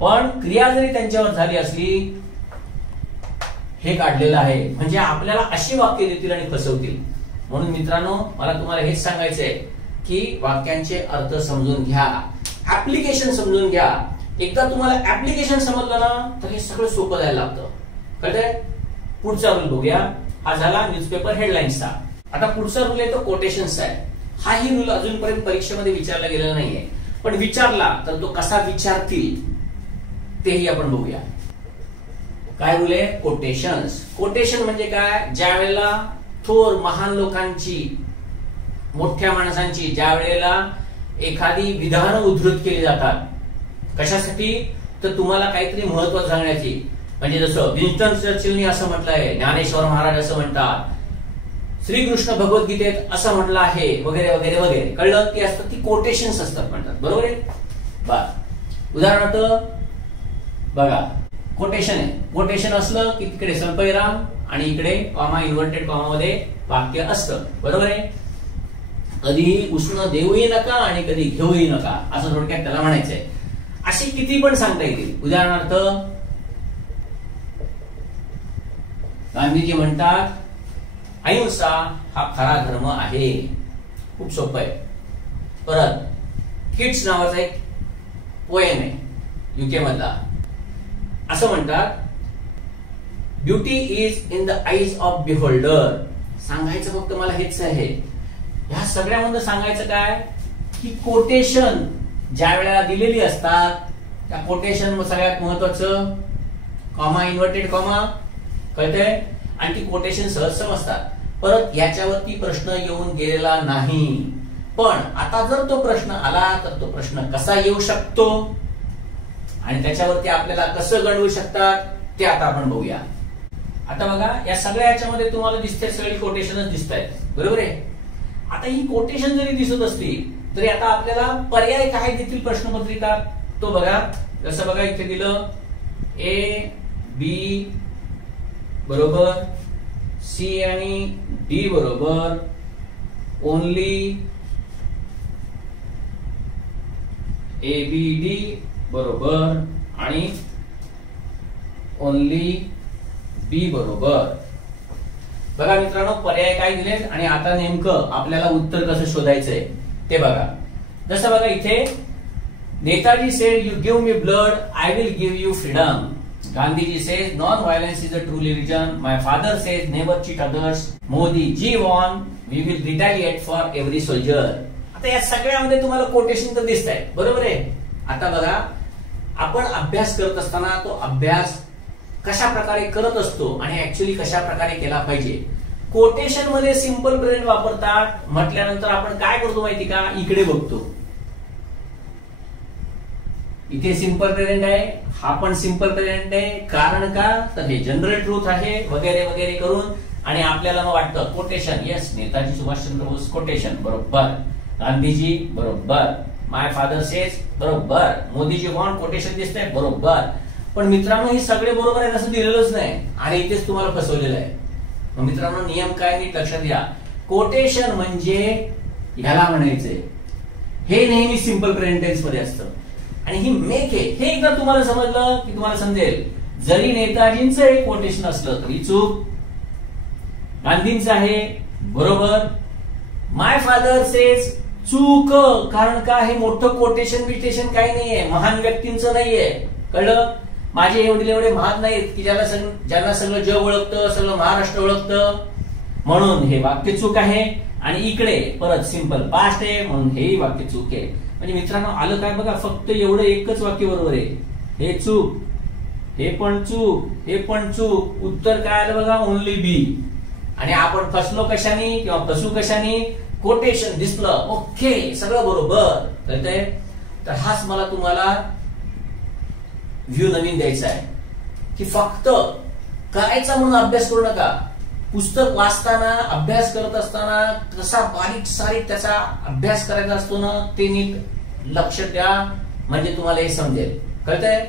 पण क्रिया जरी त्यांच्यावर झाली असली हे काढलेलं आहे, म्हणजे आपल्याला अशी वाक्य देतील आणि फसवतील. म्हणून मित्रांनो मला तुम्हाला हेच सांगायचंय की वाक्यांचे अर्थ समजून घ्या, ऍप्लिकेशन समजून घ्या. एकदा तुम्हाला ऍप्लिकेशन समजलं ना तर हे सगळं सोपं जायला लागतं, कळतंय. पुढचा रूल बघूया. हा झाला न्यूजपेपर हेडलाईन्सचा. आता पुढचा रूल आहे तो कोटेशन्सचा आहे. हाही रूल अजूनपर्यंत परीक्षेमध्ये विचारला गेलेला नाहीये, पण विचारला तर तो कसा विचारतील तेही आपण बघूया. काय रूल आहे, कोटेशन्स. कोटेशन म्हणजे काय, ज्या वेळेला थोर महान लोकांची, मोठ्या माणसांची ज्या वेळेला एखादी विधानं उद्धृत केली जातात, कशासाठी तर तुम्हाला काहीतरी महत्व सांगण्याची. म्हणजे जसं विन्स्टन चर्चिलनी असं म्हटलंय, ज्ञानेश्वर महाराज असं म्हणतात, श्रीकृष्ण भगवद्गीतेत असं म्हटलं आहे, वगैरे वगैरे वगैरे. कळलं की असतं ती कोटेशन्स असतात म्हणतात, बरोबर आहे. बस उदाहरणार्थ बघा, कोटेशन आहे. कोटेशन असलं की तिकडे स्वल्पविराम आणि इकडे कॉमा, इन्व्हर्टेड कॉमा मध्ये वाक्य असतं, बरोबर आहे. कधी उष्ण देऊही नका आणि कधी घेऊही नका असं थोडक्यात त्याला म्हणायचंय. अशी किती पण सांगता येतील. उदाहरणार्थ गांधीजी म्हणतात अहिंसा हा खरा धर्म आहे. खूप सोपं आहे. परत किट्स नावाचा एक पोएम आहे युके मधला, असं म्हणतात beauty is in the eyes of beholder. सांगायचं फक्त मला हेच आहे ह्या सगळ्यामध्ये सांगायचं काय की कोटेशन ज्या वेळेला दिलेली असतात त्या कोटेशन सगळ्यात महत्वाचं कॉमा, इन्व्हर्टेड कॉमा, कळतंय, आणि ती कोटेशन सहज समजतात. परत याच्यावरती प्रश्न येऊन गेलेला नाही. पण आता जर तो प्रश्न आला तर तो प्रश्न कसा येऊ शकतो आणि त्याच्यावरती आपल्याला कसं गणवू शकतात ते आता आपण बघूया. आता बघा या सगळ्या याच्यामध्ये तुम्हाला दिसते सगळी कोटेशनच दिसत आहेत, बरोबर आहे. आता ही कोटेशन जरी दिसत असली तरी आता आपल्याला पर्याय काय देतील प्रश्नपत्रिका तो बघा. जसं बघा इथे दिलं ए बी बरोबर, सी आणि डी बरोबर, ओनली ए बी डी बरोबर आणि ओनली बी बरोबर. बघा मित्रांनो पर्याय काय दिलेत आणि आता नेमकं आपल्याला उत्तर कसं शोधायचंय ते बघा. जसं बघा इथे Netaji said you give me blood, I will give you freedom. Gandhiji says non violence is a true religion. My father says never cheat others. Modi ji वॉन we will retaliate for every soldier. आता या सगळ्यामध्ये तुम्हाला कोटेशन तर दिसत आहे, बरोबर आहे. आता बघा आपण अभ्यास करत असताना तो अभ्यास कशा प्रकारे करत असतो आणि ऍक्च्युअली कशा प्रकारे केला पाहिजे. कोटेशन मध्ये सिंपल प्रेझेंट वापरतात म्हटल्यानंतर आपण काय करतो माहिती का, इकडे बघतो. इथे सिंपल प्रेझेंट आहे, हा पण सिंपल प्रेझेंट आहे. कारण का तर हे जनरल ट्रूथ आहे वगैरे वगैरे करून आणि आपल्याला मग वाटतं quotation, yes Netaji Subhashchandra Bose quotation बरोबर, गांधीजी बरोबर, माय फादर सेज बरोबर, मोदीजी वॉन्ट कोटेशन दिसतंय बरोबर. पण मित्रांनो हे सगळे बरोबर आहे असं दिलेलंच नाही आणि इथेच तुम्हाला फसवलेलं आहे. मग मित्रांनो नियम काय नीट लक्षात घ्या. कोटेशन म्हणजे ह्याला म्हणायचंय, हे नेहमी सिंपल प्रेझेंट टेन्स मध्ये असतं आणि ही मेक आहे. हे एकदा तुम्हाला समजलं की तुम्हाला समजेल जरी नेताजींचं एक कोटेशन असलं तरी चूक, गांधींचं आहे बरोबर, माय फादर सेज चूक. कारण का हे मोठं कोटेशन बिटेशन काही नाहीये, महान व्यक्तींचं नाहीये, कळलं. माझे एवढे एवढे महान नाहीत की ज्यांना सगळं जग ओळखतं, सगळं महाराष्ट्र ओळखतं, म्हणून हे वाक्य चूक आहे. आणि इकडे परत सिंपल पास्ट आहे म्हणून हेही वाक्य चूक आहे. म्हणजे मित्रांनो आलं काय बघा, फक्त एवढं एकच वाक्य बरोबर आहे, हे चूक, हे पण चूक, हे पण चूक. उत्तर काय आलं बघा, ओनली बी. आणि आपण फसलो कशाने किंवा फसू कशाने, कोटेशन दिसलं ओके सगळं बरोबर, कळतंय. तर हाच मला तुम्हाला व्ह्यू नवीन द्यायचा आहे की फक्त करायचा म्हणून अभ्यास करू नका. पुस्तक वाचताना अभ्यास करत असताना कसा बारीक सारीक त्याचा अभ्यास करायचा असतो ना ते नीट लक्ष द्या, म्हणजे तुम्हाला हे समजेल, कळतंय.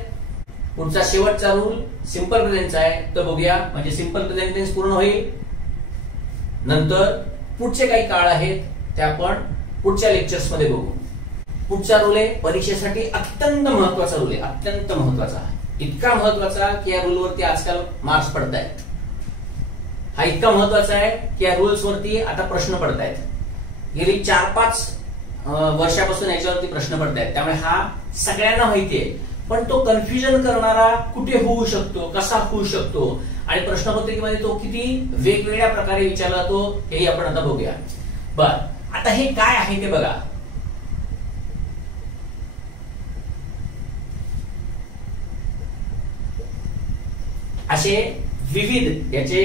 पुढचा शेवटचा रूल सिंपल प्रेझेंटचा आहे तो बघूया, म्हणजे सिंपल प्रेझेंट टेन्स पूर्ण होईल. नंतर पुढचे काही काळ आहेत ते आपण पुढच्या लेक्चर्स मध्ये बघू. पुढचा रूल आहे परीक्षेसाठी अत्यंत महत्वाचा रूल आहे, अत्यंत महत्वाचा, इतका महत्वाचा की या रूल वरती आजकाल मार्क्स पडतायत. हा इतका महत्वाचा आहे की या रूल्स वरती आता प्रश्न पडतायत. गेली 4-5 वर्षापासून याच्यावरती प्रश्न पडतायत. त्यामुळे हा सगळ्यांना माहितीये, पण तो कन्फ्युजन करणारा कुठे होऊ शकतो, कसा होऊ शकतो आणि प्रश्नपत्रिकेमध्ये तो किती वेगवेगळ्या प्रकारे विचारला जातो हेही आपण आता बघूया. बर आता हे काय आहे ते बघा. असे विविध याचे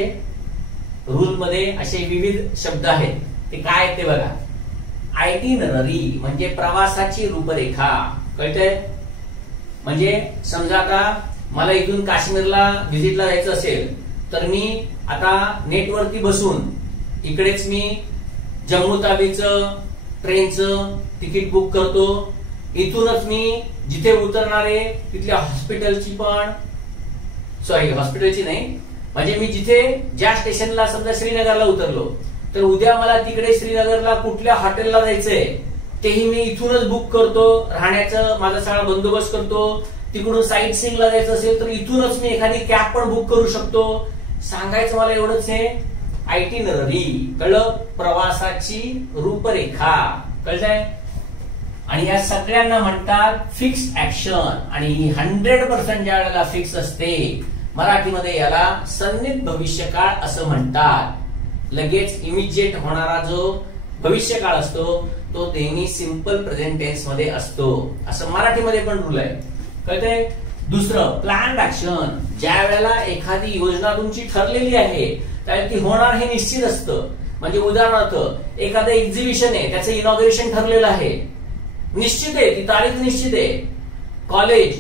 रूल मध्ये असे विविध शब्द आहेत, ते काय आहेत ते बघा. आयटिनररी म्हणजे प्रवासाची रूपरेखा, कळतंय. म्हणजे समजा आता मला इथून काश्मीरला व्हिजिटला जायचं असेल तर मी आता नेटवरती बसून इकडेच मी जम्मू तावीचं ट्रेनचं तिकीट बुक करतो. इथूनच मी जिथे उतरणार आहे तिथल्या हॉस्पिटलची पण हॉस्पिटलची नाही, म्हणजे मी जिथे ज्या स्टेशनला समजा श्रीनगरला उतरलो तर उद्या मला तिकडे श्रीनगरला कुठल्या हॉटेलला जायचंय तेही मी इथूनच बुक करतो. राहण्याचं माझा सगळा बंदोबस्त करतो. तिकडून साईट सीइंगला जायचं असेल तर इथूनच मी एखादी कॅब पण बुक करू शकतो. सांगायचं मला एवढंच आहे, आयटिनररी, कळलं, प्रवासाची रूपरेखा, कळतंय. आणि या सगळ्यांना म्हणतात फिक्स ऍक्शन. आणि 100% ज्या वेळेला फिक्स असते मराठीमध्ये याला सन्निहित भविष्यकाळ असं म्हणतात. लगेच इमिजिएट होणारा जो भविष्यकाळ असतो तो नेहमी सिंपल प्रेझेंट टेन्स मध्ये असतो, असं मराठीमध्ये पण रूल आहे. कळतंय? दुसरं प्लॅन्ड ऍक्शन. ज्या वेळेला एखादी योजना तुमची ठरलेली आहे त्यावेळी ती होणार हे निश्चित असतं. म्हणजे उदाहरणार्थ एखादं एक्झिबिशन आहे, त्याचं इनॉग्रेशन ठरलेलं आहे, निश्चित आहे, ती तारीख निश्चित आहे. कॉलेज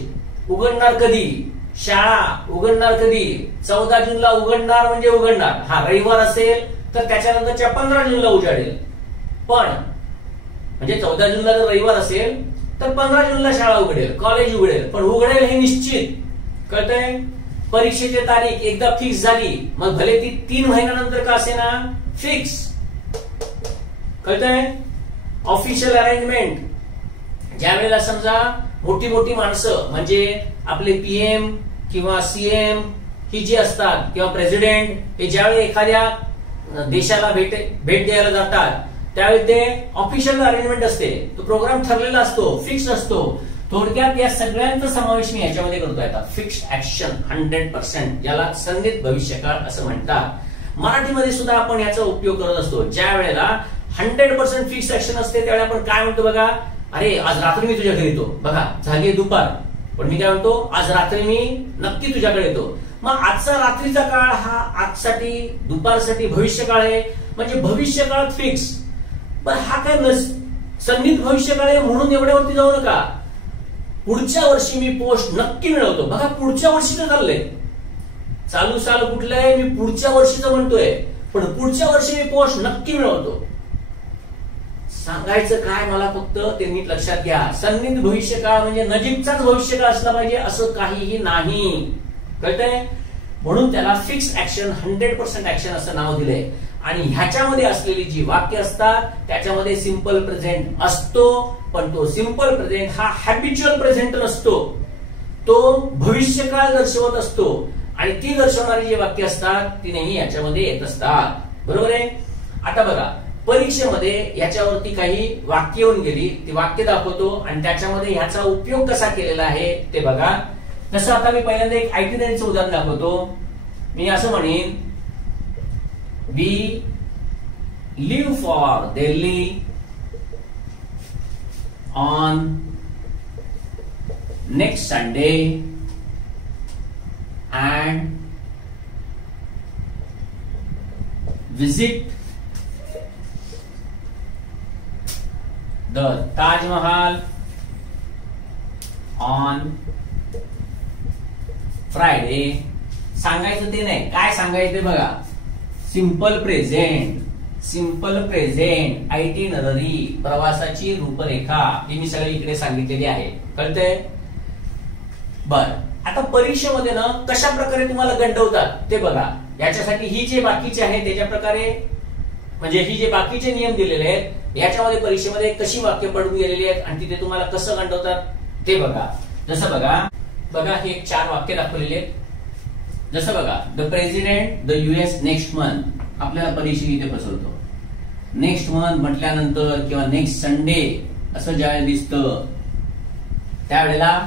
उघडणार कधी, शाळा उघडणार कधी, 14 जूनला उघडणार म्हणजे उघडणार. हा रविवार असेल तर त्याच्यानंतरच्या 15 जूनला उजाडेल. पण म्हणजे 14 जूनला जर रविवार असेल तर 15 जूनला शाळा उघडेल, कॉलेज उघडेल, पण उघडेल हे निश्चित. कळतंय? परीक्षेची तारीख एकदा फिक्स झाली, मग भले ती 3 महिन्यानंतर का असेना फिक्स. कळतंय? Official arrangement. ज्या वेळेला समजा मोठी मोठी माणसं म्हणजे आपले पीएम किंवा सीएम ही जी असतात किंवा प्रेसिडेंट हे ज्यावेळी एखाद्या देशाला भेट द्यायला जातात त्यावेळी ते ऑफिशियल अरेंजमेंट असते, तो प्रोग्राम ठरलेला असतो, फिक्स असतो. थोडक्यात या सगळ्यांचा समावेश मी याच्यामध्ये करतोय आता. फिक्स्ड ऍक्शन 100%, याला संदिग्ध भविष्यकाळ असं म्हणतात. मराठीमध्ये सुद्धा आपण याचा उपयोग करत असतो. ज्या वेळेला 100% फिक्स ऍक्शन असते त्यावेळेला आपण काय म्हणतो बघा, अरे आज रात्री मी तुझ्याकडे येतो, बघा झाली दुपार, पण मी काय म्हणतो आज रात्री मी नक्की तुझ्याकडे येतो. मग आजचा रात्रीचा काळ हा आजसाठी दुपारसाठी भविष्यकाळ आहे, म्हणजे भविष्यकाळ फिक्स. पण हा काय संदिग्ध भविष्यकाळ आहे म्हणून एवढ्यावरती जाऊ नका. पुढच्या वर्षी मी पोस्ट नक्की मिळवतो. बघा पुढच्या वर्षीचं चाललंय, चालू साल कुठलं आहे, मी पुढच्या वर्षीचं म्हणतोय, पण पुढच्या वर्षी मी पोस्ट नक्की मिळवतो. सांगायचं काय मला फक्त ते नीट लक्षात घ्या. संदिग्ध भविष्यकाळ म्हणजे नजीकचाच भविष्यकाळ असला पाहिजे असं काहीही नाही. कळतंय? म्हणून त्याला फिक्स ऍक्शन 100% ऍक्शन असं नाव दिलंय. आणि ह्याच्यामध्ये असलेली जी वाक्य असतात त्याच्यामध्ये सिंपल प्रेझेंट असतो, पण तो सिंपल प्रेझेंट हा हॅबिच्युअल प्रेझेंट नसतो, तो भविष्यकाळ दर्शवत असतो. आणि ती दर्शवणारी जी वाक्य असतात ती नेहमी याच्यामध्ये येत असतात. बरोबर आहे? आता बघा परीक्षेमध्ये याच्यावरती काही वाक्य येऊन गेली, ती वाक्य दाखवतो आणि त्याच्यामध्ये ह्याचा उपयोग कसा केलेला आहे ते बघा. तसं आता मी पहिल्यांदा एक आयटीचं उदाहरण दाखवतो. मी असं म्हणेन, we leave for Delhi on next Sunday and visit the Taj Mahal on Friday. सांगायचं ते नाही, काय सांगायचं ते बघा. Simple present, simple present, itinerary, प्रवासाची रूपरेखा ही मी सगळी इकडे सांगितलेली आहे. कळतंय? बर, आता परीक्षेमध्ये ना कशा प्रकारे तुम्हाला गंडवतात ते बघा. याच्यासाठी ही जे बाकीचे आहे त्याच्या प्रकारे म्हणजे ही जे बाकीचे नियम दिलेले आहेत याच्यामध्ये परीक्षेमध्ये कशी वाक्य पडून गेलेली आहेत आणि तिथे तुम्हाला कसं गंडवतात ते बघा. जसं बघा हे 4 वाक्य दाखवलेले आहेत. जसं बघा, the president the US next month. आपल्याला परीक्षेत इथे फसवतो. नेक्स्ट मंथ म्हटल्यानंतर किंवा नेक्स्ट संडे असं ज्यावेळेला दिसतं त्यावेळेला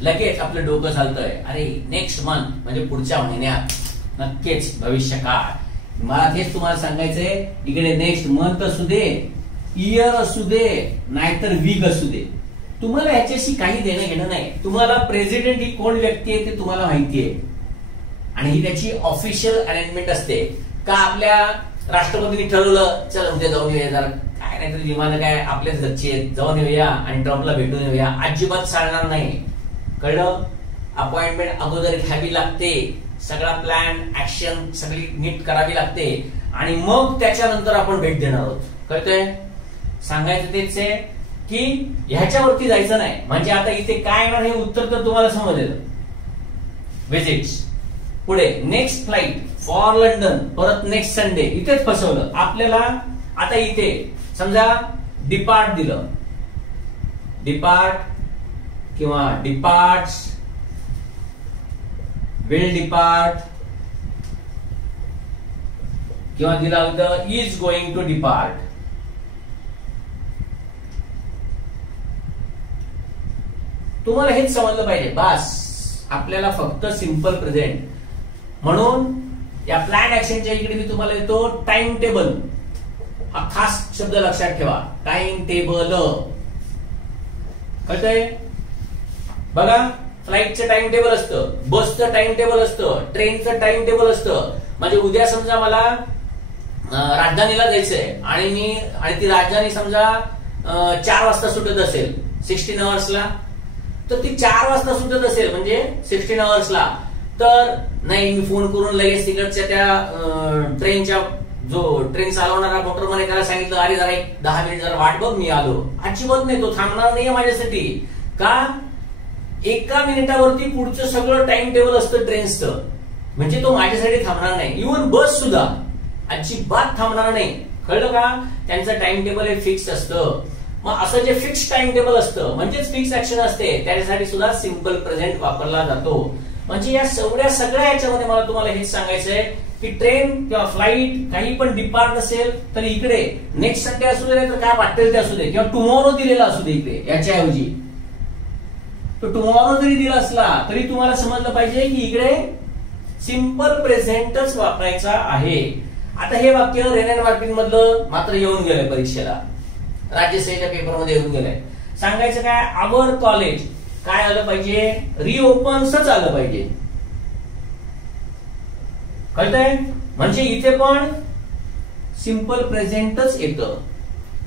लगेच आपलं डोकं चालतंय, अरे नेक्स्ट मंथ म्हणजे पुढच्या महिन्यात, नक्कीच भविष्यकाळ. मला तेच तुम्हाला सांगायचंय, इकडे नेक्स्ट मंथ असू दे, इयर असू दे, नाहीतर वीक असू दे, तुम्हाला ह्याच्याशी काही देणं घेणं नाही. तुम्हाला प्रेसिडेंट ही कोण व्यक्ती आहे ते तुम्हाला माहिती आहे आणि ही त्याची ऑफिशियल अरेंजमेंट असते. का आपल्या राष्ट्रपतींनी ठरवलं चल उद्या जाऊन येऊया, जरा काय नाही तर विमान काय आपल्याच घरची आहेत, जाऊन येऊया आणि ट्रम्पला भेटून येऊया, अजिबात चालणार नाही. कळलं? अपॉइंटमेंट अगोदर घ्यावी लागते, सगळा प्लॅन ऍक्शन सगळी नीट करावी लागते आणि मग त्याच्यानंतर आपण भेट देणार आहोत. कळतंय? सांगायचं तेच आहे की ह्याच्यावरती जायचं नाही. म्हणजे आता इथे काय येणार हे उत्तर तर तुम्हाला समजलं. विजिट्स, पुढे नेक्स्ट फ्लाइट फॉर लंडन, परत नेक्स्ट संडे, इथेच फसवलं आपल्याला. आता इथे समजा डिपार्ट दिलं, डिपार्ट किंवा डिपार्ट्स, विल डिपार्ट किंवा दिला होतं इज गोइंग टू डिपार्ट. तुम्हाला हेच समजलं पाहिजे बस. आपल्याला फक्त सिंपल प्रेझेंट. म्हणून या प्लॅन ऍक्शनच्या इकडे मी तुम्हाला येतो टाइम टेबल. हा खास शब्द लक्षात ठेवा, टाइम टेबल. कळतंय? बघा, फ्लाईटचं टाइम टेबल असतं, बसचं टाइम टेबल असतं, ट्रेनचं टाइम टेबल असतं. म्हणजे उद्या समजा मला राजधानीला जायचंय आणि ती राजधानी समजा 4 वाजता सुटत असेल 16 अवर्सला, तर ती 4 वाजता सुटत असेल म्हणजे 16 अवर्सला, तर नाही मी फोन करून लगेच तिकडच्या त्या ट्रेनच्या जो ट्रेन चालवणारा मोटरमॅन त्याला सांगितलं, अरे जरा 10 मिनिट जरा वाट बघ, मी आलो. अजिबात नाही, तो थांबणार नाहीये माझ्यासाठी. का? 1 मिनिटावरती पुढचं सगळं टाइम टेबल असतं ट्रेनचं, म्हणजे तो माझ्यासाठी थांबणार नाही. इव्हन बस सुद्धा अजिबात थांबणार नाही. कळलं का? त्यांचं टाइम टेबल हे फिक्स असतं. मग असं जे फिक्स टाइम टेबल असतं म्हणजेच फिक्स ऍक्शन असते, त्याच्यासाठी सुद्धा सिंपल प्रेझेंट वापरला जातो. म्हणजे या सगळ्या याच्यामध्ये मला तुम्हाला हेच सांगायचंय की ट्रेन किंवा फ्लाईट काही पण डिपार्ट असेल तर इकडे नेक्स्ट संडे असू दे, तर काय वाटेल ते असू दे, किंवा टुमॉरो दिलेला असू दे इकडे याच्याऐवजी, तो टुमॉरो जरी दिला असला तरी तुम्हाला समजलं पाहिजे की इकडे सिंपल प्रेझेंटच वापरायचा आहे. आता हे वाक्य रेन अँड मार्टिन मधलं मात्र येऊन गेलंय परीक्षेला, राज्यसेवेच्या पेपरमध्ये येऊन गेलंय. सांगायचं काय? आवर कॉलेज काय आलं पाहिजे? रिओपन्सच आलं पाहिजे. कळतंय? म्हणजे इथे पण सिंपल प्रेझेंटच येतं.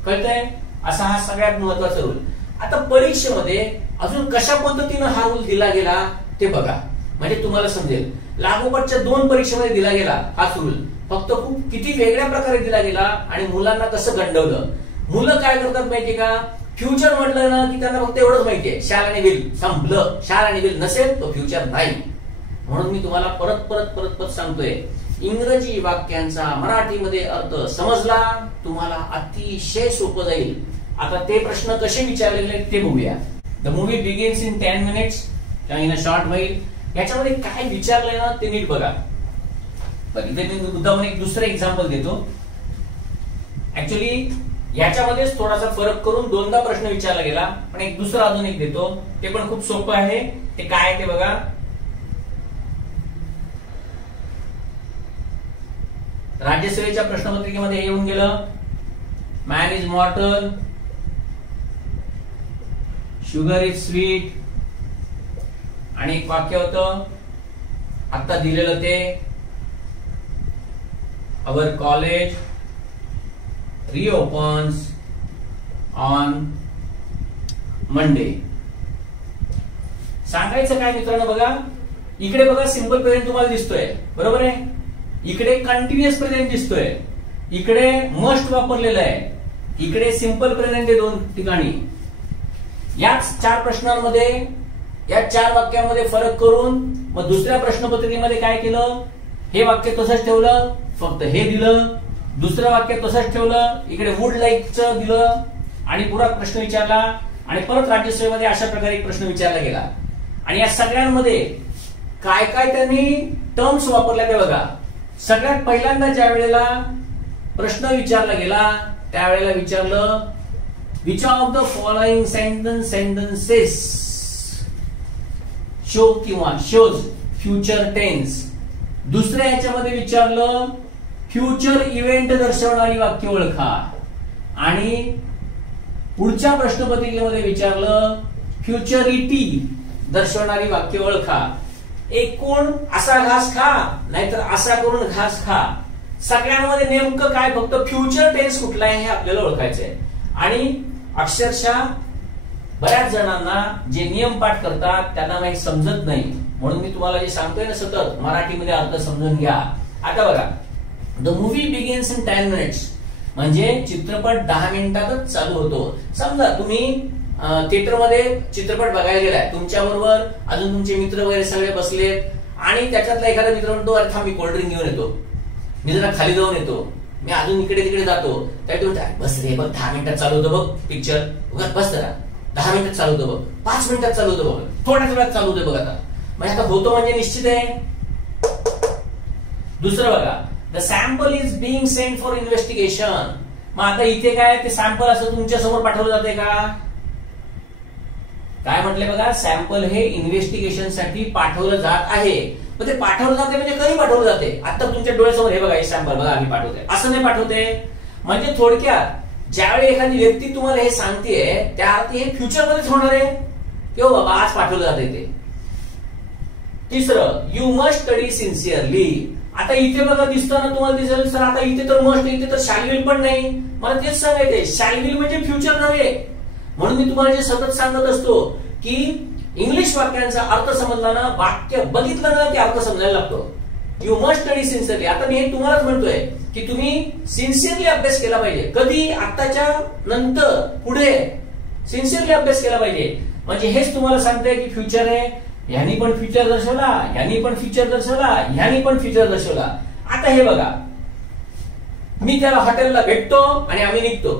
कळतंय? असा हा सगळ्यात महत्वाचा रूल. आता परीक्षेमध्ये अजून कशा पद्धतीनं हा रूल दिला गेला ते बघा, म्हणजे तुम्हाला समजेल. लागोपाठच्या 2 परीक्षेमध्ये दिला गेला हाच रूल, फक्त खूप किती वेगळ्या प्रकारे दिला गेला आणि मुलांना कसं गंडवलं. मुलं काय करतात माहितीये का? फ्युचर म्हटलं ना की त्यांना फक्त एवढंच माहितीये, शाल आणि विल संपलं. शाल आणि विल नसेल तो फ्युचर नाही. म्हणून मी तुम्हाला परत सांगतोय, इंग्रजी वाक्यांचा मराठीमध्ये अर्थ समजला तुम्हाला अतिशय सोपं जाईल. आता ते प्रश्न कसे विचारलेले ते बघूया. The movie begins in 10 minutes in a short while. याच्यामध्ये काय विचारलंय ना ते नीट बघा. इथे मी मुद्दामून एक दुसरं एक्झाम्पल देतो. ऍक्च्युली याच्यामध्येच थोडासा फरक करून 2दा प्रश्न विचारला गेला, पण एक दुसरा अजून एक देतो, ते पण खूप सोपं आहे. ते काय आहे ते बघा. राज्यसेवेच्या प्रश्नपत्रिकेमध्ये येऊन गेलं, man is मॉर्टल, sugar is sweet, आणि एक वाक्य होतं आता दिलेलं ते, our college reopens on Monday. सांगायचं काय मित्रांनो? बघा इकडे बघा, सिंपल प्रेझेंट तुम्हाला दिसतोय, बरोबर आहे. इकडे कंटिन्युअस प्रेझेंट दिसतोय, इकडे मस्ट वापरलेलं आहे, इकडे सिंपल प्रेझेंट आहे 2 ठिकाणी. याच 4 प्रश्नांमध्ये या 4 वाक्यांमध्ये फरक करून मग दुसऱ्या प्रश्नपत्रिकेमध्ये काय केलं? हे वाक्य तसंच ठेवलं, फक्त हे दिलं. दुसरं वाक्य तसंच ठेवलं, इकडे वुड लाईकचं दिलं आणि पुरा प्रश्न विचारला. आणि परत राज्यसेवेमध्ये अशा प्रकारे एक प्रश्न विचारला गेला. आणि या सगळ्यांमध्ये काय काय त्यांनी टर्म्स वापरल्या ते बघा. सगळ्यात पहिल्यांदा ज्या वेळेला प्रश्न विचारला गेला त्यावेळेला विचारलं, which of the following sentences show किंवा शोज फ्युचर टेन्स. दुसऱ्या याच्यामध्ये विचारलं, फ्युचर इव्हेंट दर्शवणारी वाक्य ओळखा. आणि पुढच्या प्रश्नपत्रिकेमध्ये विचारलं, फ्युचरिटी दर्शवणारी वाक्य ओळखा. एकूण असा घास खा नाहीतर असा करून घास खा. सगळ्यांमध्ये नेमकं काय? फक्त फ्युचर टेन्स कुठला आहे हे आपल्याला ओळखायचंय. आणि अक्षरशः बऱ्याच जणांना जे नियम पाठ करतात त्यांना माहिती समजत नाही. म्हणून मी तुम्हाला जे सांगतोय ना सतत, मराठीमध्ये अर्थ समजून घ्या. आता बघा, the movie begins in 10 minutes म्हणजे चित्रपट 10 मिनिटातच चालू होतो. समजा तुम्ही थिएटरमध्ये चित्रपट बघायला गेलाय, तुमच्या बरोबर अजून तुमचे मित्र वगैरे सगळे बसलेत आणि त्याच्यातला एखादा मित्र म्हणतो, अरे थांब मी कोल्ड्रिंक घेऊन येतो, मी जरा खाली जाऊन येतो, मी अजून इकडे तिकडे जातो. त्यात बस रे बघ 10 मिनिटात चालू होतं बघ पिक्चर, बस जरा 10 मिनिटात चालू होतं बघ, 5 मिनिटात चालू होतं बघ, थोड्याच वेळात चालू होतं बघ. आता म्हणजे आता होतो म्हणजे निश्चित आहे. दुसरं बघा, the sample is being sent for investigation. मग आता इथे काय ते सॅम्पल असं तुमच्या समोर पाठवलं जाते का? काय म्हटले बघा, सॅम्पल हे इन्व्हेस्टिगेशन साठी पाठवलं जात आहे. मग ते पाठवलं जाते म्हणजे कधी पाठवलं जाते? आता तुमच्या डोळ्यासमोर हे बघा, हे सॅम्पल बघा आम्ही पाठवते, असं नाही पाठवते. म्हणजे थोडक्यात ज्यावेळी एखादी व्यक्ती तुम्हाला हे सांगतेय त्या अर्थी हे फ्युचर मध्येच होणार आहे किंवा बाबा आज पाठवलं जाते ते. तिसरं, यू मस्ट स्टडी सिन्सिअरली. आता इथे बघा दिसताना तुम्हाला दिसेल सर आता इथे तर मस्ट, इथे तर शॅल विल पण नाही. मला तेच सांगायचंय, शॅल विल म्हणजे फ्युचर नव्हे. म्हणून मी तुम्हाला जे सतत सांगत असतो की इंग्लिश वाक्यांचा अर्थ समजला ना, वाक्य बघितलं ना ते अर्थ समजायला लागतो. You must study sincerely. आता मी हे तुम्हालाच म्हणतोय की तुम्ही सिन्सिअरली अभ्यास केला पाहिजे. कधी? आताच्या नंतर पुढे सिन्सिअरली अभ्यास केला पाहिजे. म्हणजे हेच तुम्हाला सांगतंय की फ्युचर आहे, ह्यानी पण फ्युचर दर्शवला, ह्यानी पण फ्युचर दर्शवला, ह्यानी पण फ्युचर दर्शवला. आता हे बघा, मी त्याला हॉटेलला भेटतो आणि आम्ही निघतो.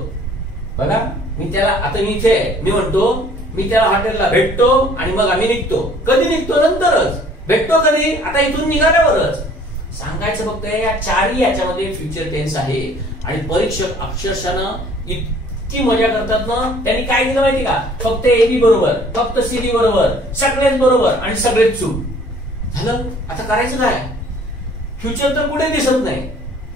बघा मी त्याला, आता मी इथे मी म्हणतो मी त्याला हॉटेलला भेटतो आणि मग आम्ही निघतो. कधी निघतो? नंतरच. भेटतो कधी? आता इथून निघाल्यावरच. सांगायचं फक्त या चारही याच्यामध्ये फ्युचर टेन्स आहे. आणि परीक्षक अक्षरशः इतकी मजा करतात ना, त्यांनी काय दिलं माहिती का? फक्त एबी बरोबर, फक्त सीडी बरोबर, सगळेच बरोबर आणि सगळेच चूक. झालं. आता करायचं काय? फ्युचर तर कुठे दिसत नाही,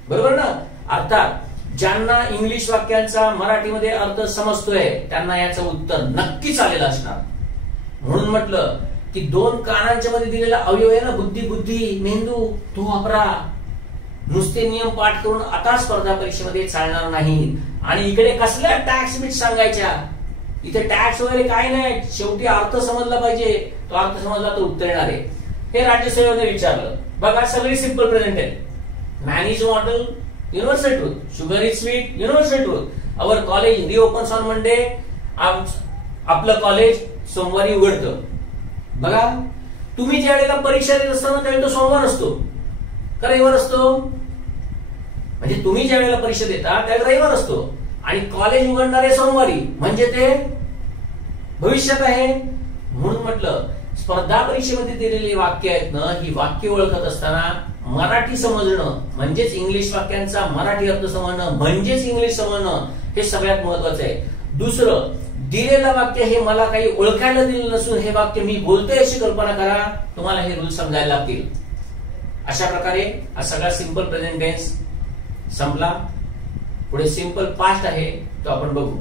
बरोबर ना? अर्थात ज्यांना इंग्लिश वाक्यांचा मराठीमध्ये अर्थ समजतोय त्यांना याचं उत्तर नक्कीच आलेलं असणार. म्हणून म्हटलं की दोन कानांच्या मध्ये दिलेला अवयव आहे ना, बुद्धी, बुद्धी मेंदू, तो वापरा. नुसते नियम पाठ करून आता स्पर्धा परीक्षेमध्ये चालणार नाही. आणि इकडे कसल्या टॅक्स बीट सांगायच्या, इथे टॅक्स वगैरे काय नाही. शेवटी अर्थ समजला पाहिजे. तो अर्थ समजला तर उत्तर येणार आहे. हे राज्यसेवेने विचारलं. बघा सगळी सिंपल प्रेझेंट आहे. Man is mortal, universal truth. Sugar is sweet, universal truth. Our college reopens on Monday. आपलं कॉलेज सोमवारी उघडतं. बघा तुम्ही ज्या वेळेला परीक्षा देत असताना त्यावेळी तो सोमवार असतो का रविवार असतो? म्हणजे तुम्ही ज्या वेळेला परीक्षा देता त्यावेळी रविवार असतो आणि कॉलेज उघडणार आहे सोमवारी, म्हणजे ते भविष्यात आहे. म्हणून म्हटलं स्पर्धा परीक्षेमध्ये दिलेली वाक्य आहेत ना, ही वाक्य ओळखत असताना मराठी समजणं म्हणजेच इंग्लिश वाक्यांचा मराठी अर्थ समजणं म्हणजेच इंग्लिश समजणं हे सगळ्यात महत्वाचं आहे. दुसरं, दिलेलं वाक्य हे मला काही ओळखायला दिलं नसून हे वाक्य मी बोलतोय अशी कल्पना करा. तुम्हाला हे रूल समजायला लागतील. अशा प्रकारे हा सगळा सिंपल प्रेझेंट टेन्स संपला. पुढे सिंपल पास्ट आहे तो आपण बघू.